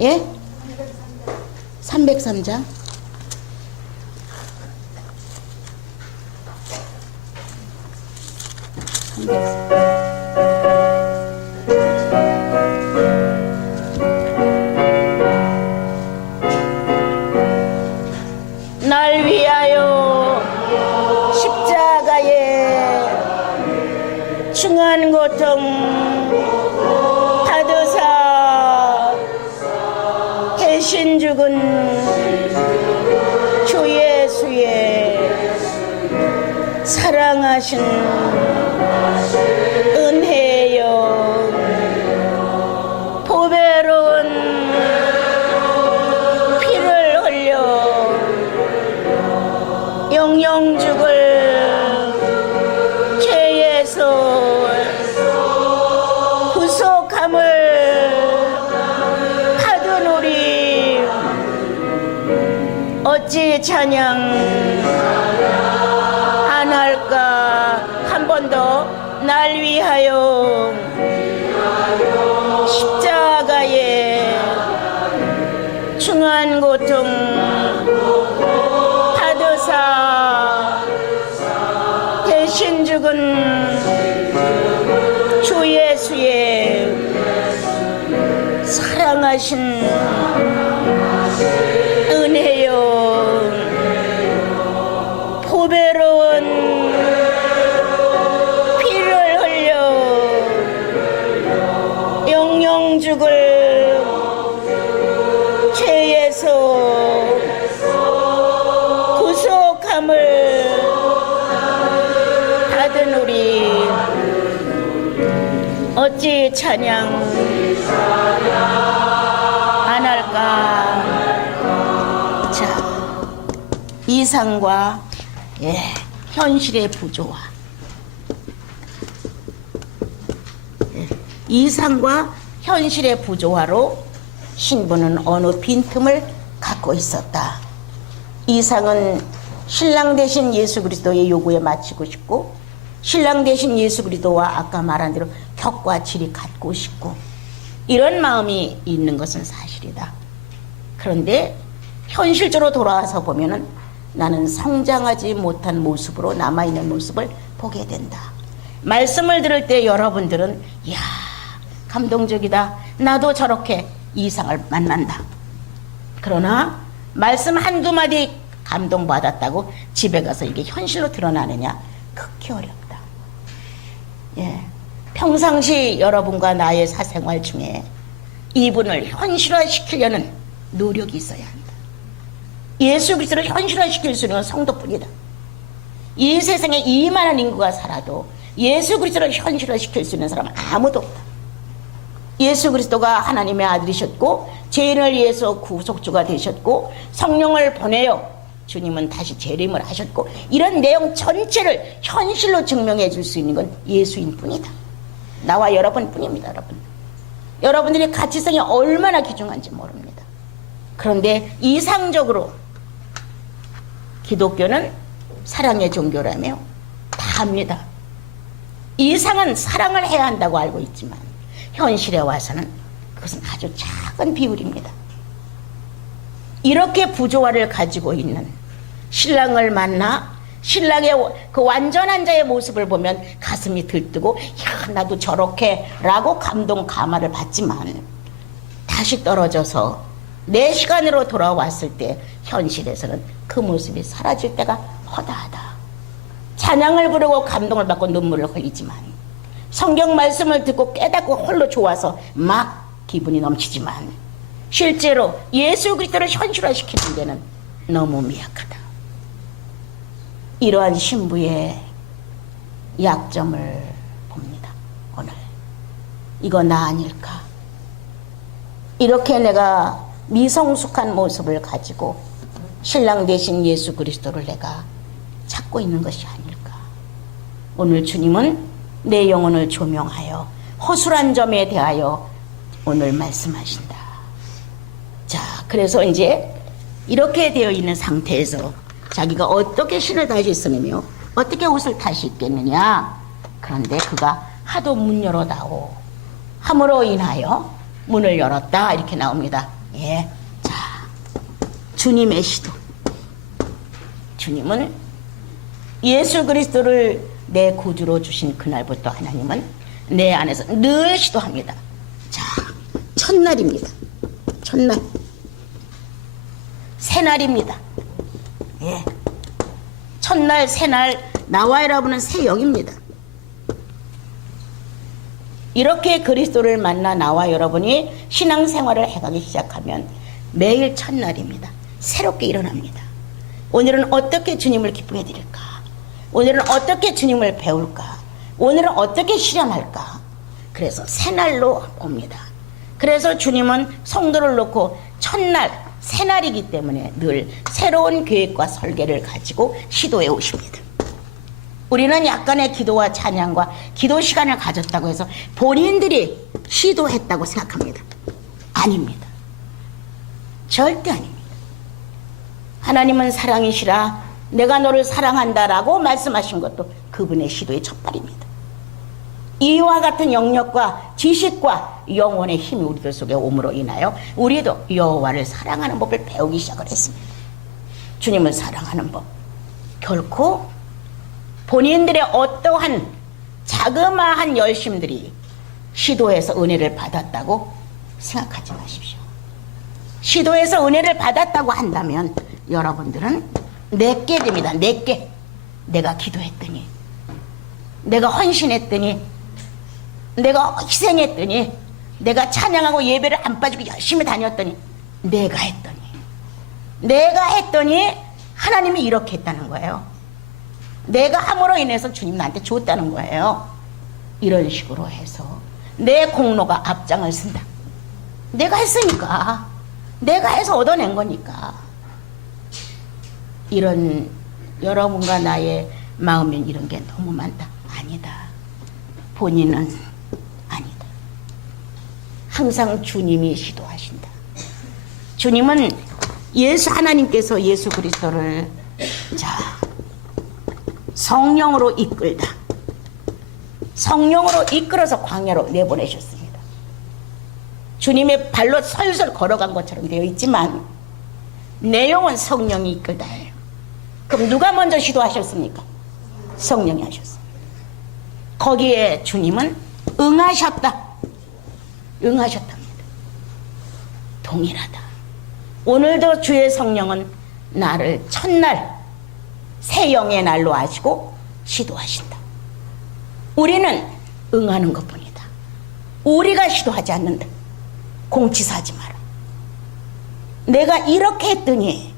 예? 303장. 날 위하여 십자가에 중한 고통 받으사 대신 죽은 주 예수의 사랑하신 은혜여 보배로운 피를 흘려 영영 죽을 죄에서 구속함을 받은 우리 어찌 찬양 안 할까? 한 번 더. 날 위하여 십자가에 중한 고통 받으사 대신 죽은 주 예수의 사랑하신 은혜여 보배로운 피를 흘려 영영 죽을 죄에서 구속함을 받은 우리 어찌 찬양 안 할까? 자, 이상과 현실의 부조화. 이상과 현실의 부조화로 신부는 어느 빈틈을 갖고 있었다. 이상은 신랑 대신 예수 그리스도의 요구에 맞추고 싶고, 신랑 대신 예수 그리스도와 아까 말한 대로 격과 질이 같고 싶고, 이런 마음이 있는 것은 사실이다. 그런데 현실적으로 돌아와서 보면은 나는 성장하지 못한 모습으로 남아있는 모습을 보게 된다. 말씀을 들을 때 여러분들은 이야 감동적이다. 나도 저렇게 이상을 만난다. 그러나 말씀 한두 마디 감동받았다고 집에 가서 이게 현실로 드러나느냐? 극히 어렵다. 예. 평상시 여러분과 나의 사생활 중에 이분을 현실화시키려는 노력이 있어야 한다. 예수 그리스도를 현실화시킬 수 있는 건 성도뿐이다. 이 세상에 이만한 인구가 살아도 예수 그리스도를 현실화시킬 수 있는 사람은 아무도 없다. 예수 그리스도가 하나님의 아들이셨고 죄인을 위해서 구속주가 되셨고 성령을 보내요 주님은 다시 재림을 하셨고, 이런 내용 전체를 현실로 증명해 줄 수 있는 건 예수인 뿐이다. 나와 여러분 뿐입니다. 여러분들의 가치성이 얼마나 귀중한지 모릅니다. 그런데 이상적으로 기독교는 사랑의 종교라며 다 합니다. 이상은 사랑을 해야 한다고 알고 있지만 현실에 와서는 그것은 아주 작은 비율입니다. 이렇게 부조화를 가지고 있는 신랑을 만나 신랑의 그 완전한 자의 모습을 보면 가슴이 들뜨고, 야, 나도 저렇게 라고 감동 감화를 받지만 다시 떨어져서 내 시간으로 돌아왔을 때 현실에서는 그 모습이 사라질 때가 허다하다. 찬양을 부르고 감동을 받고 눈물을 흘리지만, 성경 말씀을 듣고 깨닫고 홀로 좋아서 막 기분이 넘치지만, 실제로 예수 그리스도를 현실화시키는 데는 너무 미약하다. 이러한 신부의 약점을 봅니다. 오늘 이거 나 아닐까? 이렇게 내가 미성숙한 모습을 가지고 신랑 대신 예수 그리스도를 내가 찾고 있는 것이 아닐까? 오늘 주님은 내 영혼을 조명하여 허술한 점에 대하여 오늘 말씀하신다. 자, 그래서 이제 이렇게 되어 있는 상태에서 자기가 어떻게 신을 다시 쓰느며 어떻게 옷을 다시 입겠느냐. 그런데 그가 하도 문 열어다오 함으로 인하여 문을 열었다, 이렇게 나옵니다. 예, 자, 주님의 시도. 주님은 예수 그리스도를 내 구주로 주신 그날부터 하나님은 내 안에서 늘 시도합니다. 자, 첫날입니다. 첫날, 새날입니다. 예, 첫날, 새날, 나와 여러분은 새 영입니다. 이렇게 그리스도를 만나 나와 여러분이 신앙생활을 해가기 시작하면 매일 첫날입니다. 새롭게 일어납니다. 오늘은 어떻게 주님을 기쁘게 드릴까? 오늘은 어떻게 주님을 배울까? 오늘은 어떻게 실현할까? 그래서 새날로 옵니다. 그래서 주님은 성도를 놓고 첫날, 새날이기 때문에 늘 새로운 계획과 설계를 가지고 시도해 오십니다. 우리는 약간의 기도와 찬양과 기도 시간을 가졌다고 해서 본인들이 시도했다고 생각합니다. 아닙니다. 절대 아닙니다. 하나님은 사랑이시라 내가 너를 사랑한다라고 말씀하신 것도 그분의 시도의 첫발입니다. 이와 같은 영역과 지식과 영혼의 힘이 우리들 속에 옴으로 인하여 우리도 여호와를 사랑하는 법을 배우기 시작을 했습니다. 주님을 사랑하는 법, 결코 본인들의 어떠한 자그마한 열심들이 시도해서 은혜를 받았다고 생각하지 마십시오. 시도해서 은혜를 받았다고 한다면 여러분들은 내게 됩니다. 내게. 내가 기도했더니, 내가 헌신했더니, 내가 희생했더니, 내가 찬양하고 예배를 안 빠지고 열심히 다녔더니, 내가 했더니 하나님이 이렇게 했다는 거예요. 내가 함으로 인해서 주님 나한테 줬다는 거예요. 이런 식으로 해서 내 공로가 앞장을 쓴다. 내가 했으니까, 내가 해서 얻어낸 거니까. 이런 여러분과 나의 마음엔 이런 게 너무 많다. 아니다. 본인은 아니다. 항상 주님이 시도하신다. 주님은 하나님께서 예수 그리스도를 성령으로 이끌다. 성령으로 이끌어서 광야로 내보내셨습니다. 주님의 발로 설설 걸어간 것처럼 되어 있지만 내용은 성령이 이끌다예요. 그럼 누가 먼저 시도하셨습니까? 성령이 하셨습니다. 거기에 주님은 응하셨답니다. 동일하다. 오늘도 주의 성령은 나를 첫날 새 영의 날로 하시고 시도하신다. 우리는 응하는 것뿐이다. 우리가 시도하지 않는다. 공치사하지 마라. 내가 이렇게 했더니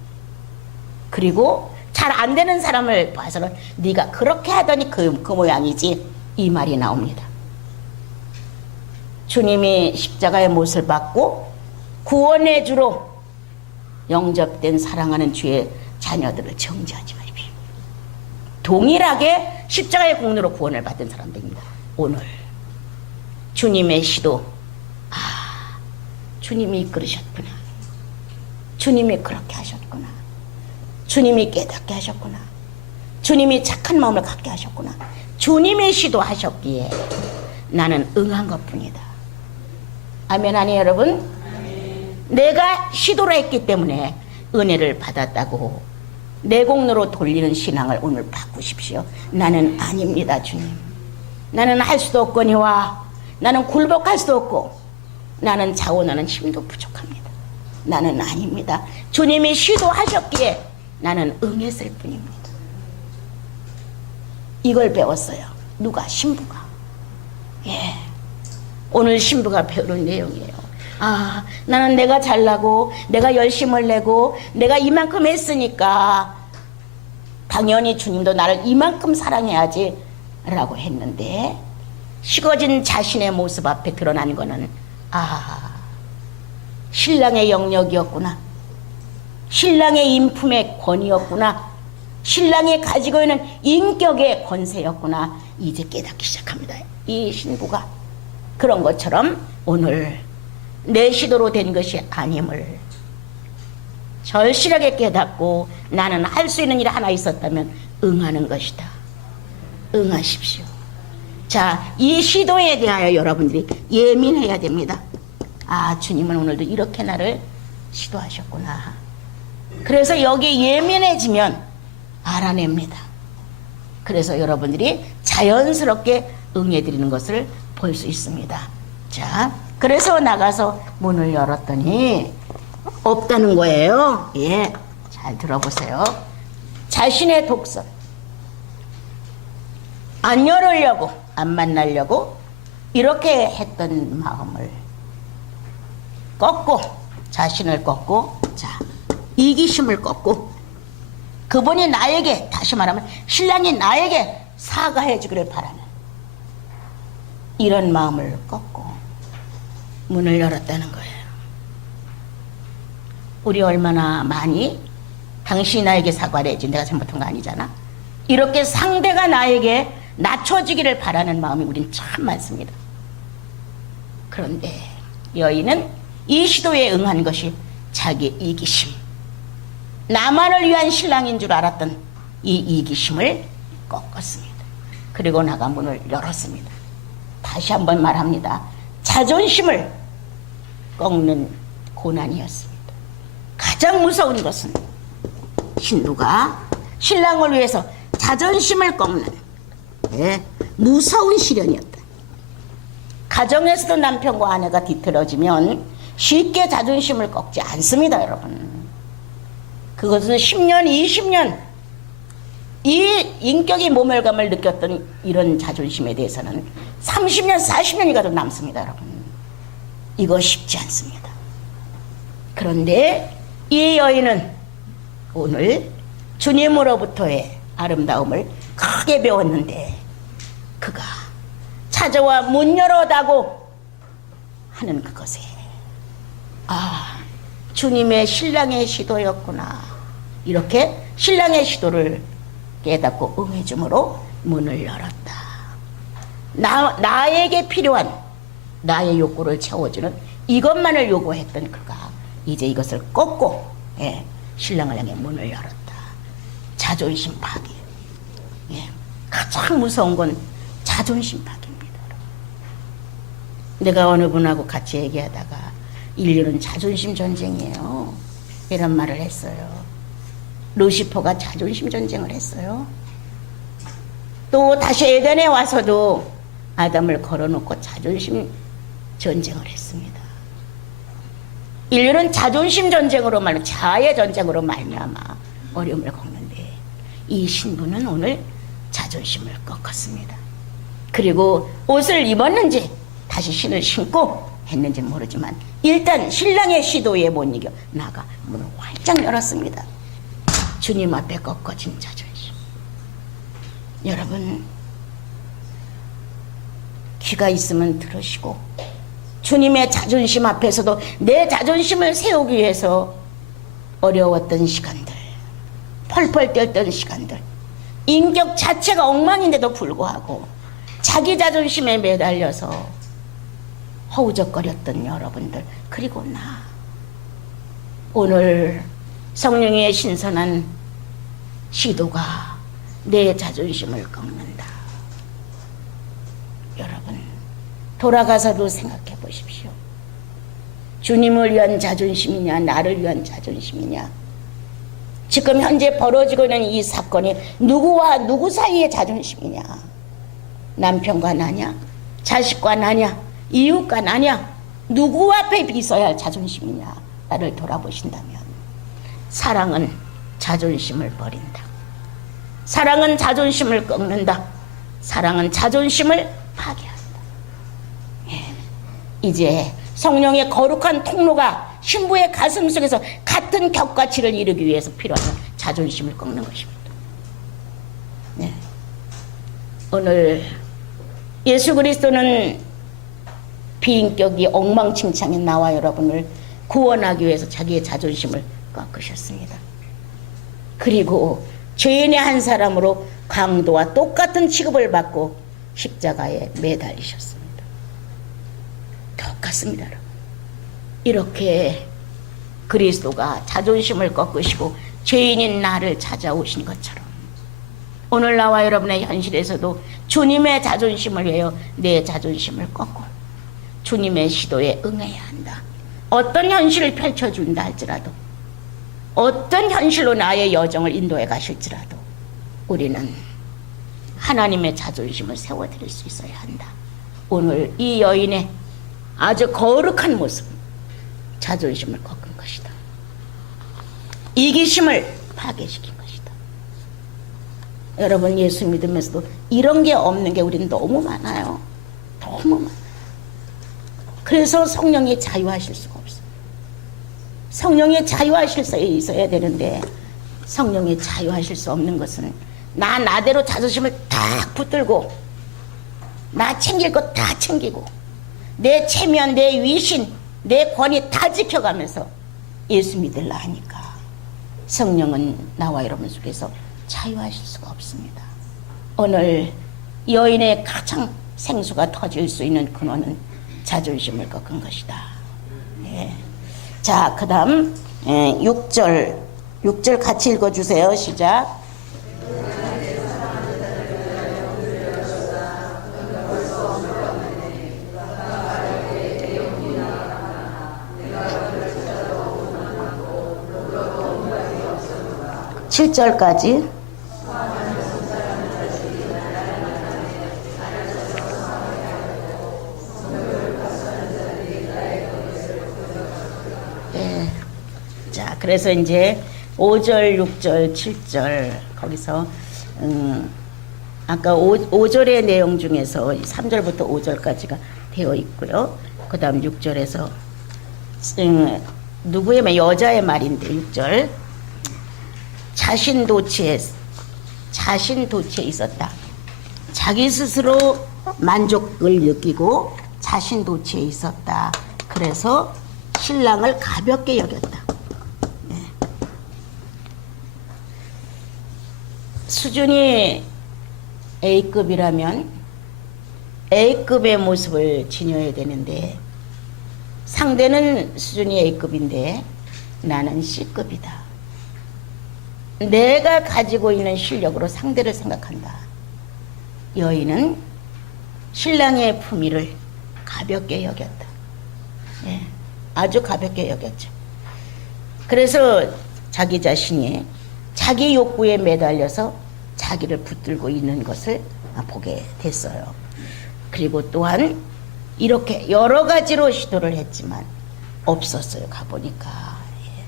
그리고 잘 안 되는 사람을 봐서는 네가 그렇게 하더니 그 모양이지, 이 말이 나옵니다. 주님이 십자가의 못을 받고 구원의 주로 영접된 사랑하는 주의 자녀들을 정죄하지 말십시오. 동일하게 십자가의 공로로 구원을 받은 사람들입니다. 오늘 주님의 시도, 주님이 이끌으셨구나, 주님이 그렇게 하셨구나, 주님이 깨닫게 하셨구나, 주님이 착한 마음을 갖게 하셨구나, 주님의 시도 하셨기에 나는 응한 것뿐이다. 아멘 아니에요 여러분? 내가 시도를 했기 때문에 은혜를 받았다고 내 공로로 돌리는 신앙을 오늘 바꾸십시오. 나는 아닙니다 주님. 나는 할 수도 없거니와 나는 굴복할 수도 없고 나는 자원하는 힘도 부족합니다. 나는 아닙니다. 주님이 시도하셨기에 나는 응했을 뿐입니다. 이걸 배웠어요. 누가? 신부가. 예. 오늘 신부가 배우는 내용이에요. 나는 내가 잘나고 내가 열심을 내고 내가 이만큼 했으니까 당연히 주님도 나를 이만큼 사랑해야지 라고 했는데, 식어진 자신의 모습 앞에 드러난 거는 신랑의 영역이었구나, 신랑의 인품의 권위였구나, 신랑이 가지고 있는 인격의 권세였구나, 이제 깨닫기 시작합니다. 이 신부가. 그런 것처럼 오늘 내 시도로 된 것이 아님을 절실하게 깨닫고 나는 할 수 있는 일이 하나 있었다면 응하는 것이다. 응하십시오. 자, 이 시도에 대하여 여러분들이 예민해야 됩니다. 주님은 오늘도 이렇게 나를 시도하셨구나. 그래서 여기 예민해지면 알아냅니다. 그래서 여러분들이 자연스럽게 응해드리는 것을 볼 수 있습니다. 자, 그래서 나가서 문을 열었더니 없다는 거예요. 예, 잘 들어보세요. 자신의 독설, 안 열으려고, 안 만나려고 이렇게 했던 마음을 꺾고, 자신을 꺾고, 자, 이기심을 꺾고, 그분이 나에게, 다시 말하면 신랑이 나에게 사과해 주기를 바라는 이런 마음을 꺾고 문을 열었다는 거예요. 우리 얼마나 많이 당신이 나에게 사과를 해야지, 내가 잘못한 거 아니잖아, 이렇게 상대가 나에게 낮춰지기를 바라는 마음이 우린 참 많습니다. 그런데 여인은 이 시도에 응한 것이 자기 이기심, 나만을 위한 신랑인 줄 알았던 이 이기심을 꺾었습니다. 그리고 나가 문을 열었습니다. 다시 한번 말합니다. 자존심을 꺾는 고난이었습니다. 가장 무서운 것은 신부가 신랑을 위해서 자존심을 꺾는 무서운 시련이었다. 가정에서도 남편과 아내가 뒤틀어지면 쉽게 자존심을 꺾지 않습니다, 여러분. 그것은 10년, 20년 이 인격이 모멸감을 느꼈던 이런 자존심에 대해서는 30년, 40년이 가도 남습니다, 여러분. 이거 쉽지 않습니다. 그런데 이 여인은 오늘 주님으로부터의 아름다움을 크게 배웠는데, 그가 찾아와 문 열어다고 하는 그것에 주님의 신랑의 시도였구나, 이렇게 신랑의 시도를 깨닫고 응해줌으로 문을 열었다. 나에게 필요한 나의 욕구를 채워주는 이것만을 요구했던 그가 이제 이것을 꺾고 신랑을 향해 문을 열었다. 자존심 파괴. 가장 무서운 건 자존심 파괴입니다. 내가 어느 분하고 같이 얘기하다가 인류는 자존심 전쟁이에요, 이런 말을 했어요. 루시퍼가 자존심 전쟁을 했어요. 또 다시 에덴에 와서도 아담을 걸어놓고 자존심 전쟁을 했습니다. 인류는 자존심 전쟁으로 말하면 자아의 전쟁으로 말미암아 어려움을 겪는데, 이 신부는 오늘 자존심을 꺾었습니다. 그리고 옷을 입었는지 다시 신을 신고 했는지는 모르지만 일단 신랑의 시도에 못 이겨 나가 문을 활짝 열었습니다. 주님 앞에 꺾어진 자존심. 여러분, 귀가 있으면 들으시고, 주님의 자존심 앞에서도 내 자존심을 세우기 위해서 어려웠던 시간들, 펄펄 떨던 시간들, 인격 자체가 엉망인데도 불구하고 자기 자존심에 매달려서 허우적거렸던 여러분들, 그리고 나, 오늘 성령의 신선한 시도가 내 자존심을 꺾는다. 여러분, 돌아가서도 생각해 보십시오. 주님을 위한 자존심이냐, 나를 위한 자존심이냐. 지금 현재 벌어지고 있는 이 사건이 누구와 누구 사이의 자존심이냐. 남편과 나냐, 자식과 나냐, 이웃과 나냐, 누구 앞에 비서야 할 자존심이냐. 나를 돌아보신다면 사랑은 자존심을 버린다. 사랑은 자존심을 꺾는다. 사랑은 자존심을 파괴한다. 예. 이제 성령의 거룩한 통로가 신부의 가슴 속에서 같은 격가치를 이루기 위해서 필요한 자존심을 꺾는 것입니다. 네. 오늘 예수 그리스도는 비인격이 엉망진창인 나와 여러분을 구원하기 위해서 자기의 자존심을 꺾으셨습니다. 그리고 죄인의 한 사람으로 강도와 똑같은 취급을 받고 십자가에 매달리셨습니다. 똑같습니다, 여러분. 이렇게 그리스도가 자존심을 꺾으시고 죄인인 나를 찾아오신 것처럼 오늘 나와 여러분의 현실에서도 주님의 자존심을 위하여 내 자존심을 꺾고 주님의 시도에 응해야 한다. 어떤 현실을 펼쳐준다 할지라도, 어떤 현실로 나의 여정을 인도해 가실지라도 우리는 하나님의 자존심을 세워드릴 수 있어야 한다. 오늘 이 여인의 아주 거룩한 모습, 자존심을 꺾은 것이다. 이기심을 파괴시킨 것이다. 여러분, 예수 믿으면서도 이런 게 없는 게 우리는 너무 많아요. 너무 많아요. 그래서 성령이 자유하실 수가 없어요. 성령이 자유하실 수 있어야 되는데 성령이 자유하실 수 없는 것은 나대로 자존심을 딱 붙들고 나 챙길 것 다 챙기고 내 체면, 내 위신, 내 권위 다 지켜가면서 예수 믿으려 하니까 성령은 나와 여러분 속에서 자유하실 수가 없습니다. 오늘 여인의 가장 생수가 터질 수 있는 근원은 자존심을 꺾은 것이다. 예. 자, 그 다음 6절 같이 읽어주세요. 시작. 7절까지. 네. 자, 그래서 이제 5절, 6절, 7절 거기서 아까 5절의 내용 중에서 3절부터 5절까지가 되어 있고요. 그 다음 6절에서 누구의 말, 여자의 말인데 6절. 자신 도취에 있었다. 자기 스스로 만족을 느끼고 자신 도취에 있었다. 그래서 신랑을 가볍게 여겼다. 네. 수준이 A급이라면 A급의 모습을 지녀야 되는데 상대는 수준이 A급인데 나는 C급이다. 내가 가지고 있는 실력으로 상대를 생각한다. 여인은 신랑의 품위를 가볍게 여겼다. 예, 아주 가볍게 여겼죠. 그래서 자기 자신이 자기 욕구에 매달려서 자기를 붙들고 있는 것을 보게 됐어요. 그리고 또한 이렇게 여러 가지로 시도를 했지만 없었어요. 가보니까. 예,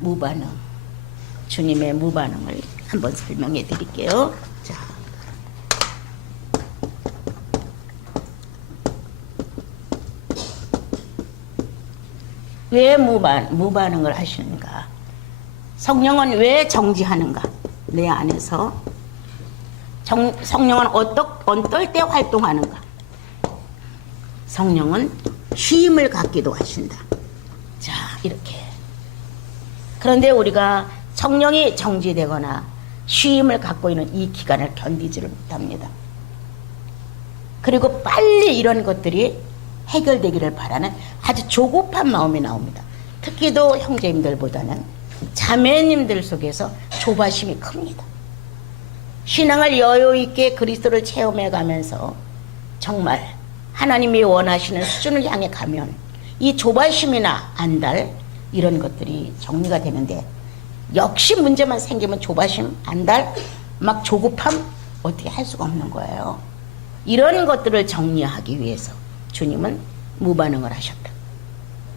무반응. 주님의 무반응을 한번 설명해 드릴게요. 자, 왜 무반응을 하시는가? 성령은 왜 정지하는가? 내 안에서 성령은 어떨 때 활동하는가? 성령은 쉼을 갖기도 하신다. 자, 이렇게. 그런데 우리가 성령이 정지되거나 쉼을 갖고 있는 이 기간을 견디지를 못합니다. 그리고 빨리 이런 것들이 해결되기를 바라는 아주 조급한 마음이 나옵니다. 특히도 형제님들보다는 자매님들 속에서 조바심이 큽니다. 신앙을 여유 있게 그리스도를 체험해 가면서 정말 하나님이 원하시는 수준을 향해 가면 이 조바심이나 안달 이런 것들이 정리가 되는데, 역시 문제만 생기면 조바심, 안달, 막 조급함 어떻게 할 수가 없는 거예요. 이런 것들을 정리하기 위해서 주님은 무반응을 하셨다.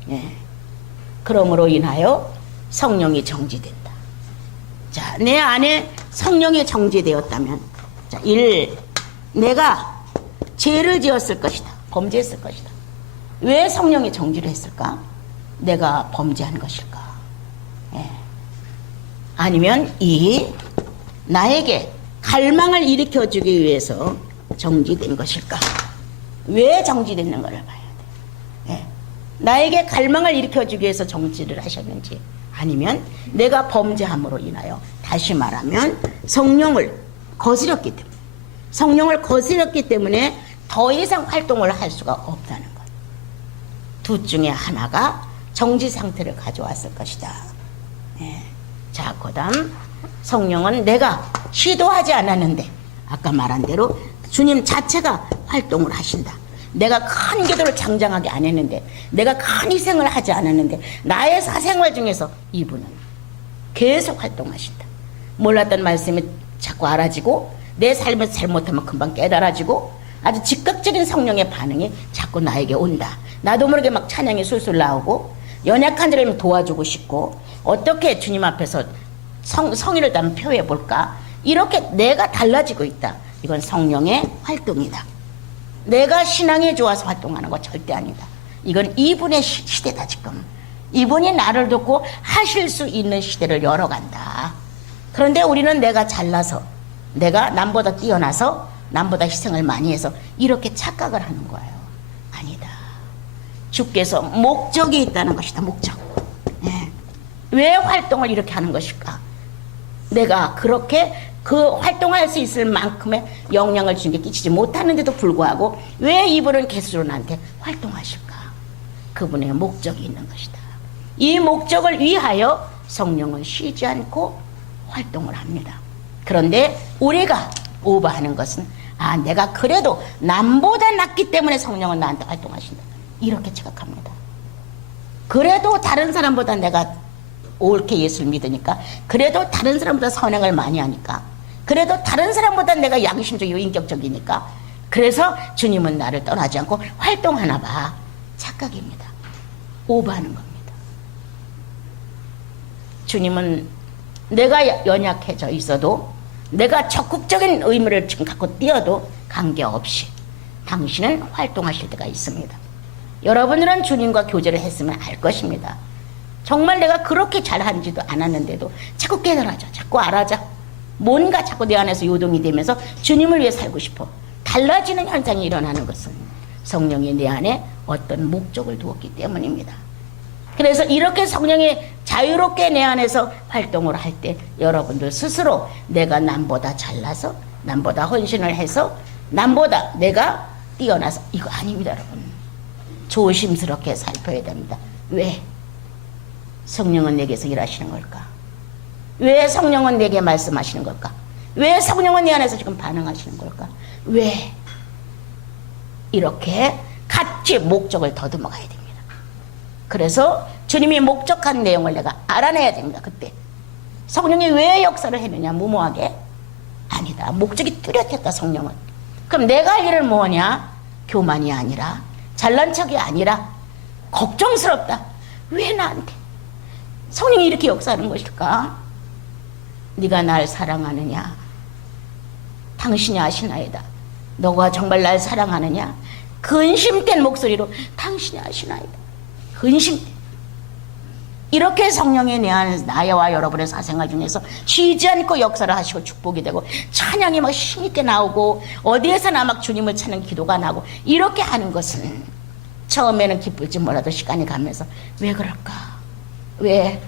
예. 그러므로 인하여 성령이 정지된다. 자, 내 안에 성령이 정지되었다면, 자, 1. 내가 죄를 지었을 것이다. 범죄했을 것이다. 왜 성령이 정지를 했을까? 내가 범죄한 것일까? 예. 아니면 2. 나에게 갈망을 일으켜주기 위해서 정지된 것일까? 왜 정지됐는가를 봐야 돼. 예. 나에게 갈망을 일으켜주기 위해서 정지를 하셨는지, 아니면 내가 범죄함으로 인하여, 다시 말하면 성령을 거스렸기 때문에 더 이상 활동을 할 수가 없다는 것. 둘 중에 하나가 정지 상태를 가져왔을 것이다. 예. 자, 그다음 성령은 내가 시도하지 않았는데, 아까 말한 대로 주님 자체가 활동을 하신다. 내가 큰 기도를 장장하게 안 했는데, 내가 큰 희생을 하지 않았는데, 나의 사생활 중에서 이분은 계속 활동하신다. 몰랐던 말씀이 자꾸 알아지고, 내 삶에서 잘못하면 금방 깨달아지고, 아주 즉각적인 성령의 반응이 자꾸 나에게 온다. 나도 모르게 막 찬양이 술술 나오고, 연약한 자를 도와주고 싶고, 어떻게 주님 앞에서 성의를 담 표해 볼까? 이렇게 내가 달라지고 있다. 이건 성령의 활동이다. 내가 신앙이 좋아서 활동하는 거 절대 아니다. 이건 이분의 시대다. 지금 이분이 나를 돕고 하실 수 있는 시대를 열어간다. 그런데 우리는 내가 잘나서, 내가 남보다 뛰어나서, 남보다 희생을 많이 해서 이렇게 착각을 하는 거예요. 아니다. 주께서 목적이 있다는 것이다. 목적. 예. 왜 활동을 이렇게 하는 것일까? 내가 그렇게 그 활동할 수 있을 만큼의 영향을 주님께 끼치지 못하는데도 불구하고 왜 이분은 계속으로 나한테 활동하실까? 그분의 목적이 있는 것이다. 이 목적을 위하여 성령은 쉬지 않고 활동을 합니다. 그런데 우리가 오버하는 것은, 아, 내가 그래도 남보다 낫기 때문에 성령은 나한테 활동하신다. 이렇게 생각합니다. 그래도 다른 사람보다 내가 옳게 예수를 믿으니까, 그래도 다른 사람보다 선행을 많이 하니까, 그래도 다른 사람보다 내가 양심적이고 인격적이니까, 그래서 주님은 나를 떠나지 않고 활동하나 봐. 착각입니다. 오버하는 겁니다. 주님은 내가 연약해져 있어도, 내가 적극적인 의무를 지금 갖고 뛰어도 관계없이 당신은 활동하실 때가 있습니다. 여러분들은 주님과 교제를 했으면 알 것입니다. 정말 내가 그렇게 잘하지도 않았는데도 자꾸 깨달아져, 자꾸 알아져. 뭔가 자꾸 내 안에서 요동이 되면서 주님을 위해 살고 싶어. 달라지는 현상이 일어나는 것은 성령이 내 안에 어떤 목적을 두었기 때문입니다. 그래서 이렇게 성령이 자유롭게 내 안에서 활동을 할 때 여러분들 스스로 내가 남보다 잘나서, 남보다 헌신을 해서, 남보다 내가 뛰어나서, 이거 아닙니다. 여러분, 조심스럽게 살펴야 됩니다. 왜? 성령은 내게서 일하시는 걸까? 왜 성령은 내게 말씀하시는 걸까? 왜 성령은 내 안에서 지금 반응하시는 걸까? 왜? 이렇게 같이 목적을 더듬어 가야 됩니다. 그래서 주님이 목적한 내용을 내가 알아내야 됩니다. 그때 성령이 왜 역사를 했느냐? 무모하게? 아니다. 목적이 뚜렷했다. 성령은. 그럼 내가 할 일은 뭐냐? 교만이 아니라, 잘난 척이 아니라, 걱정스럽다. 왜 나한테 성령이 이렇게 역사하는 것일까? 네가 날 사랑하느냐? 당신이 아시나이다. 너가 정말 날 사랑하느냐? 근심된 목소리로 당신이 아시나이다. 근심된. 이렇게 성령이 내 안에서 나와 여러분의 사생활 중에서 쉬지 않고 역사를 하시고 축복이 되고 찬양이 막 힘있게 나오고 어디에서나 막 주님을 찾는 기도가 나고 이렇게 하는 것은 처음에는 기쁠지 몰라도 시간이 가면서 왜 그럴까? 왜?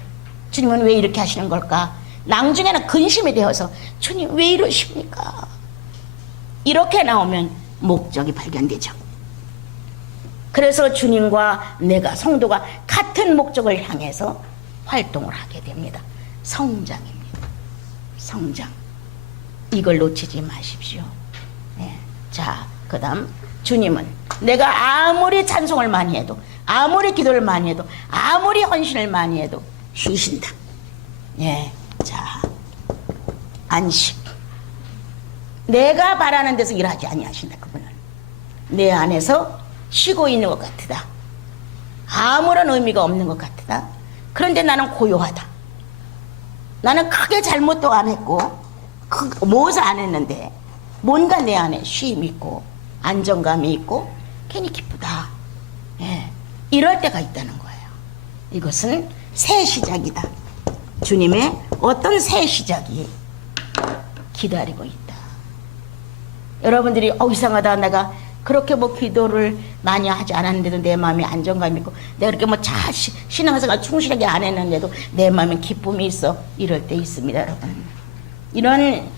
주님은 왜 이렇게 하시는 걸까? 나중에는 근심이 되어서 주님 왜 이러십니까? 이렇게 나오면 목적이 발견되죠. 그래서 주님과 내가 성도가 같은 목적을 향해서 활동을 하게 됩니다. 성장입니다. 성장. 이걸 놓치지 마십시오. 네. 자, 그 다음 주님은 내가 아무리 찬송을 많이 해도 아무리 기도를 많이 해도 아무리 헌신을 많이 해도 쉬신다. 예. 자, 안식. 내가 바라는 데서 일하지 아니하신다. 그분은 내 안에서 쉬고 있는 것 같으다. 아무런 의미가 없는 것 같으다. 그런데 나는 고요하다. 나는 크게 잘못도 안 했고 무엇을 안 했는데 뭔가 내 안에 쉼이 있고 안정감이 있고 괜히 기쁘다. 예. 이럴 때가 있다는 거예요. 이것은 새 시작이다. 주님의 어떤 새 시작이 기다리고 있다. 여러분들이 이상하다. 내가 그렇게 뭐 기도를 많이 하지 않았는데도 내 마음에 안정감이 있고 내가 그렇게 뭐 신앙생활 충실하게 안 했는데도 내 마음에 기쁨이 있어. 이럴 때 있습니다, 여러분.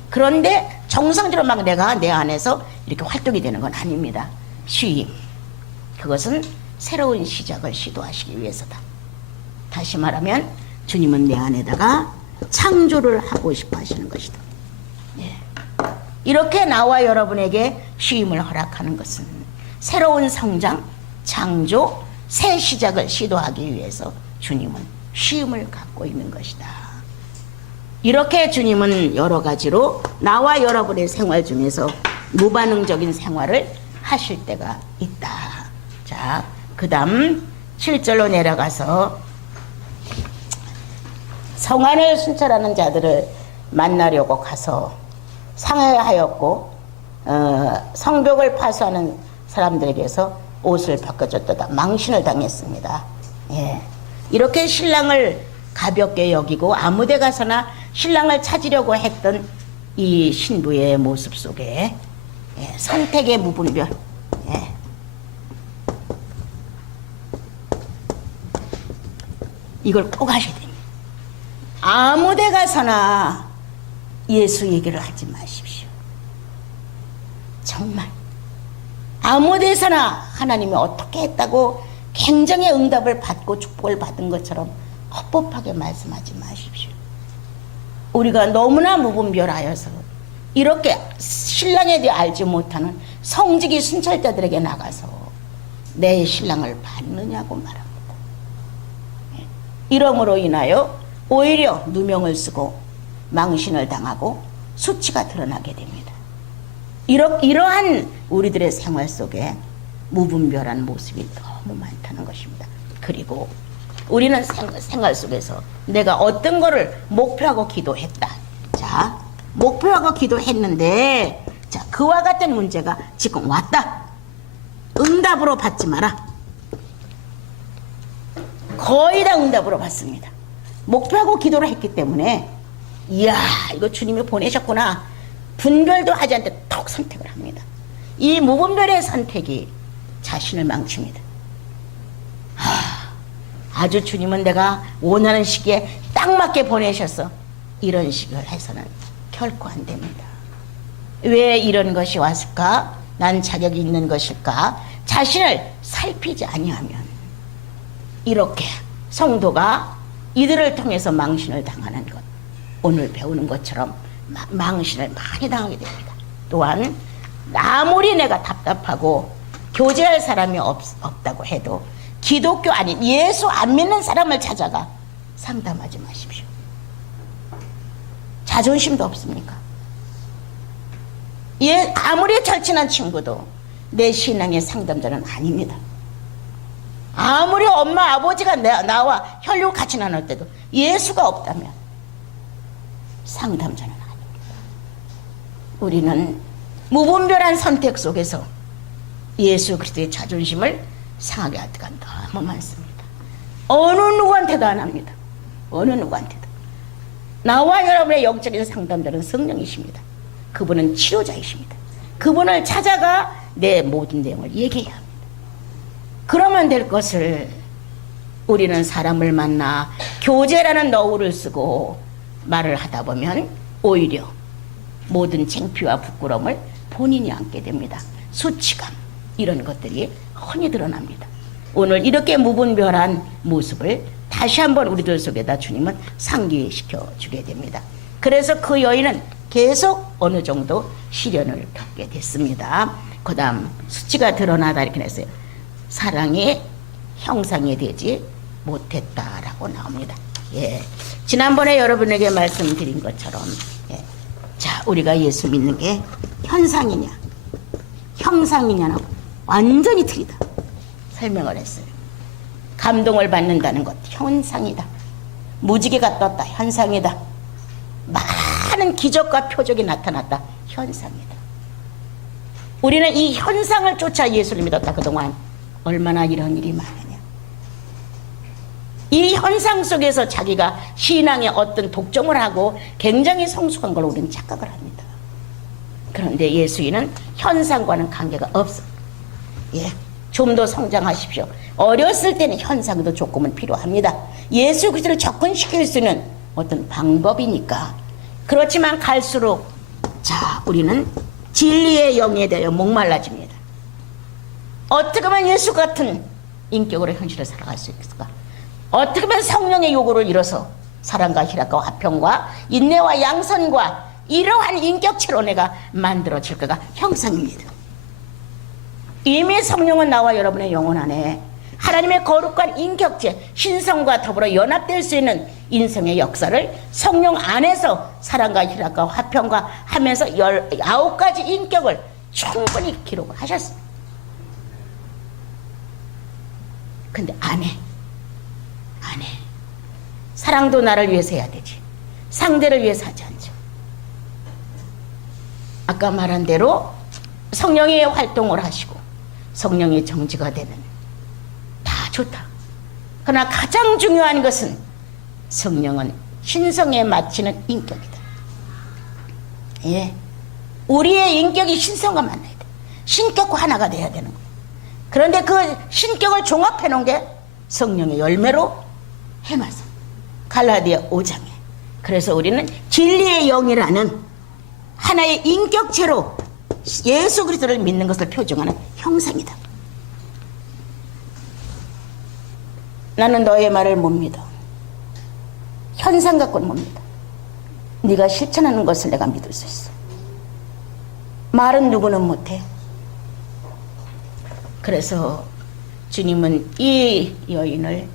그런데 정상적으로 막 내가 내 안에서 이렇게 활동이 되는 건 아닙니다. 쉼. 그것은 새로운 시작을 시도하시기 위해서다. 다시 말하면 주님은 내 안에다가 창조를 하고 싶어 하시는 것이다. 예. 이렇게 나와 여러분에게 쉼을 허락하는 것은 새로운 성장, 창조, 새 시작을 시도하기 위해서 주님은 쉼을 갖고 있는 것이다. 이렇게 주님은 여러 가지로 나와 여러분의 생활 중에서 무반응적인 생활을 하실 때가 있다. 자, 그 다음 7절로 내려가서 성안을 순찰하는 자들을 만나려고 가서 상해하였고 성벽을 파수하는 사람들에게서 옷을 바꿔줬다가 망신을 당했습니다. 예. 이렇게 신랑을 가볍게 여기고 아무데 가서나 신랑을 찾으려고 했던 이 신부의 모습 속에 선택의 무분별, 이걸 꼭 하셔야 됩니다. 아무데 가서나 예수 얘기를 하지 마십시오. 정말 아무 데서나 하나님이 어떻게 했다고 굉장히 응답을 받고 축복을 받은 것처럼 헛법하게 말씀하지 마십시오. 우리가 너무나 무분별하여서 이렇게 신랑에 대해 알지 못하는 성직이 순찰자들에게 나가서 내 신랑을 받느냐고 말합니다. 이러므로 인하여 오히려 누명을 쓰고 망신을 당하고 수치가 드러나게 됩니다. 이러한 우리들의 생활 속에 무분별한 모습이 너무 많다는 것입니다. 그리고 우리는 생활 속에서 내가 어떤 거를 목표하고 기도했다. 자, 목표하고 기도했는데 자, 그와 같은 문제가 지금 왔다. 응답으로 받지 마라. 거의 다 응답으로 받습니다. 목표하고 기도를 했기 때문에 이야, 이거 주님이 보내셨구나. 분별도 하지 않되 턱 선택을 합니다. 이 무분별의 선택이 자신을 망칩니다. 아주 주님은 내가 원하는 시기에 딱 맞게 보내셔서 이런 식을 해서는 결코 안 됩니다. 왜 이런 것이 왔을까? 난 자격이 있는 것일까? 자신을 살피지 아니하면 이렇게 성도가 이들을 통해서 망신을 당하는 것, 오늘 배우는 것처럼 망신을 많이 당하게 됩니다. 또한 아무리 내가 답답하고 교제할 사람이 없다고 해도 기독교 아닌 예수 안 믿는 사람을 찾아가 상담하지 마십시오. 자존심도 없습니까? 아무리 절친한 친구도 내 신앙의 상담자는 아닙니다. 아무리 엄마 아버지가 나와 혈육 같이 나눌 때도 예수가 없다면 상담자는 아닙니다. 우리는 무분별한 선택 속에서 예수 그리스도의 자존심을 상하게 할 때가 너무 많습니다. 어느 누구한테도 안 합니다. 어느 누구한테도. 나와 여러분의 영적인 상담자는 성령이십니다. 그분은 치료자이십니다. 그분을 찾아가 내 모든 내용을 얘기해야 합니다. 그러면 될 것을 우리는 사람을 만나 교제라는 너울을 쓰고 말을 하다 보면 오히려 모든 창피와 부끄러움을 본인이 안게 됩니다. 수치감 이런 것들이 흔히 드러납니다. 오늘 이렇게 무분별한 모습을 다시 한번 우리들 속에다 주님은 상기시켜 주게 됩니다. 그래서 그 여인은 계속 어느 정도 시련을 겪게 됐습니다. 그 다음 수치가 드러나다 이렇게 했어요. 사랑의 형상이 되지 못했다라고 나옵니다. 예. 지난번에 여러분에게 말씀드린 것처럼 예. 자, 우리가 예수 믿는 게 현상이냐 형상이냐는 완전히 틀리다 설명을 했어요. 감동을 받는다는 것 현상이다. 무지개가 떴다 현상이다. 많은 기적과 표적이 나타났다 현상이다. 우리는 이 현상을 쫓아 예수를 믿었다. 그동안 얼마나 이런 일이 많으냐. 이 현상 속에서 자기가 신앙의 어떤 독점을 하고 굉장히 성숙한 걸 우리는 착각을 합니다. 그런데 예수인은 현상과는 관계가 없어. 예, 좀 더 성장하십시오. 어렸을 때는 현상도 조금은 필요합니다. 예수 그리스도를 접근시킬 수 있는 어떤 방법이니까. 그렇지만 갈수록 자, 우리는 진리의 영에 대하여 목말라집니다. 어떻게 하면 예수 같은 인격으로 현실을 살아갈 수 있을까? 어떻게 하면 성령의 요구를 이뤄서 사랑과 희락과 화평과 인내와 양선과 이러한 인격체로 내가 만들어질까가 형상입니다. 이미 성령은 나와 여러분의 영혼 안에 하나님의 거룩한 인격체 신성과 더불어 연합될 수 있는 인성의 역사를 성령 안에서 사랑과 희락과 화평과 하면서 19가지 인격을 충분히 기록을 하셨습니다. 근데 안 해. 사랑도 나를 위해서 해야 되지. 상대를 위해서 하지 않죠. 아까 말한 대로 성령의 활동을 하시고 성령의 정지가 되는 다 좋다. 그러나 가장 중요한 것은 성령은 신성에 맞추는 인격이다. 예, 우리의 인격이 신성과 만나야 돼. 신격과 하나가 돼야 되는 거예요. 그런데 그 신격을 종합해 놓은 게 성령의 열매로 해마서 갈라디아 5장에. 그래서 우리는 진리의 영이라는 하나의 인격체로 예수 그리스도를 믿는 것을 표정하는 형상이다. 나는 너의 말을 못 믿어. 현상 갖고는 못 믿어. 네가 실천하는 것을 내가 믿을 수 있어. 말은 누구는 못해. 그래서 주님은 이 여인을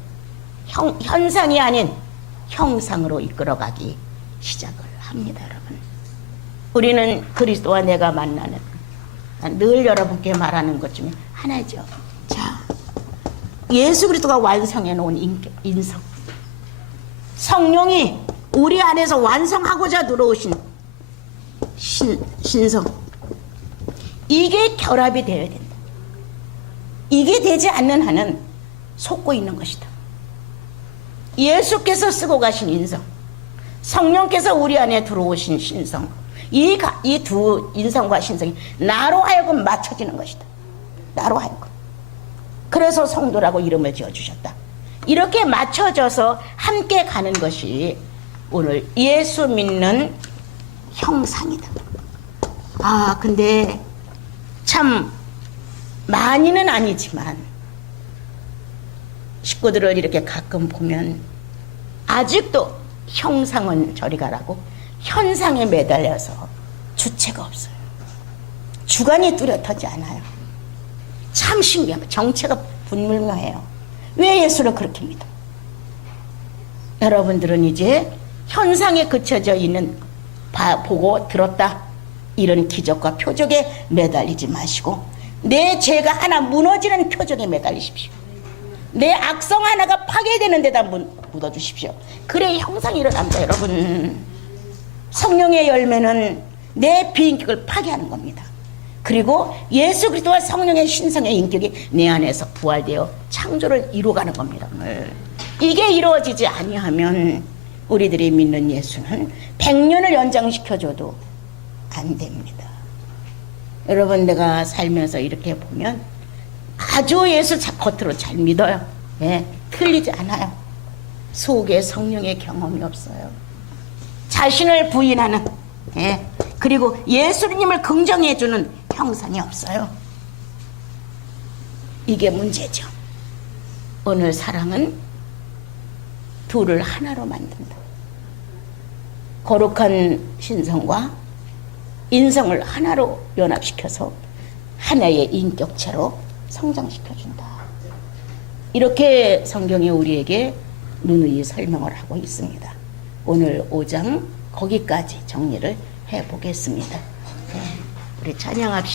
현상이 아닌 형상으로 이끌어가기 시작을 합니다. 여러분, 우리는 그리스도와 내가 만나는 늘 여러분께 말하는 것 중에 하나죠. 자, 예수 그리스도가 완성해 놓은 인성, 성령이 우리 안에서 완성하고자 들어오신 신성, 이게 결합이 되어야 된다. 이게 되지 않는 한은 속고 있는 것이다. 예수께서 쓰고 가신 인성, 성령께서 우리 안에 들어오신 신성, 이 두 인성과 신성이 나로 하여금 맞춰지는 것이다. 나로 하여금. 그래서 성도라고 이름을 지어주셨다. 이렇게 맞춰져서 함께 가는 것이 오늘 예수 믿는 형상이다. 아, 근데 참 많이는 아니지만 식구들을 이렇게 가끔 보면 아직도 형상은 저리 가라고 현상에 매달려서 주체가 없어요. 주관이 뚜렷하지 않아요. 참 신기합니다. 정체가 불분명해요. 왜 예수를 그렇게 믿어? 여러분들은 이제 현상에 그쳐져 있는 보고 들었다 이런 기적과 표적에 매달리지 마시고 내 죄가 하나 무너지는 표적에 매달리십시오. 내 악성 하나가 파괴되는 데다 묻어주십시오. 그래 형상이 일어납니다. 여러분, 성령의 열매는 내 비인격을 파괴하는 겁니다. 그리고 예수 그리스도와 성령의 신성의 인격이 내 안에서 부활되어 창조를 이루어가는 겁니다. 오늘 이게 이루어지지 아니하면 우리들이 믿는 예수는 100년을 연장시켜줘도 안 됩니다. 여러분, 내가 살면서 이렇게 보면 아주 예수 겉으로 잘 믿어요. 예, 틀리지 않아요. 속에 성령의 경험이 없어요. 자신을 부인하는, 예, 그리고 예수님을 긍정해주는 형상이 없어요. 이게 문제죠. 오늘 사랑은 둘을 하나로 만든다. 거룩한 신성과 인성을 하나로 연합시켜서 하나의 인격체로 성장시켜준다. 이렇게 성경이 우리에게 누누이 설명을 하고 있습니다. 오늘 5장 거기까지 정리를 해보겠습니다. 우리 찬양합시다.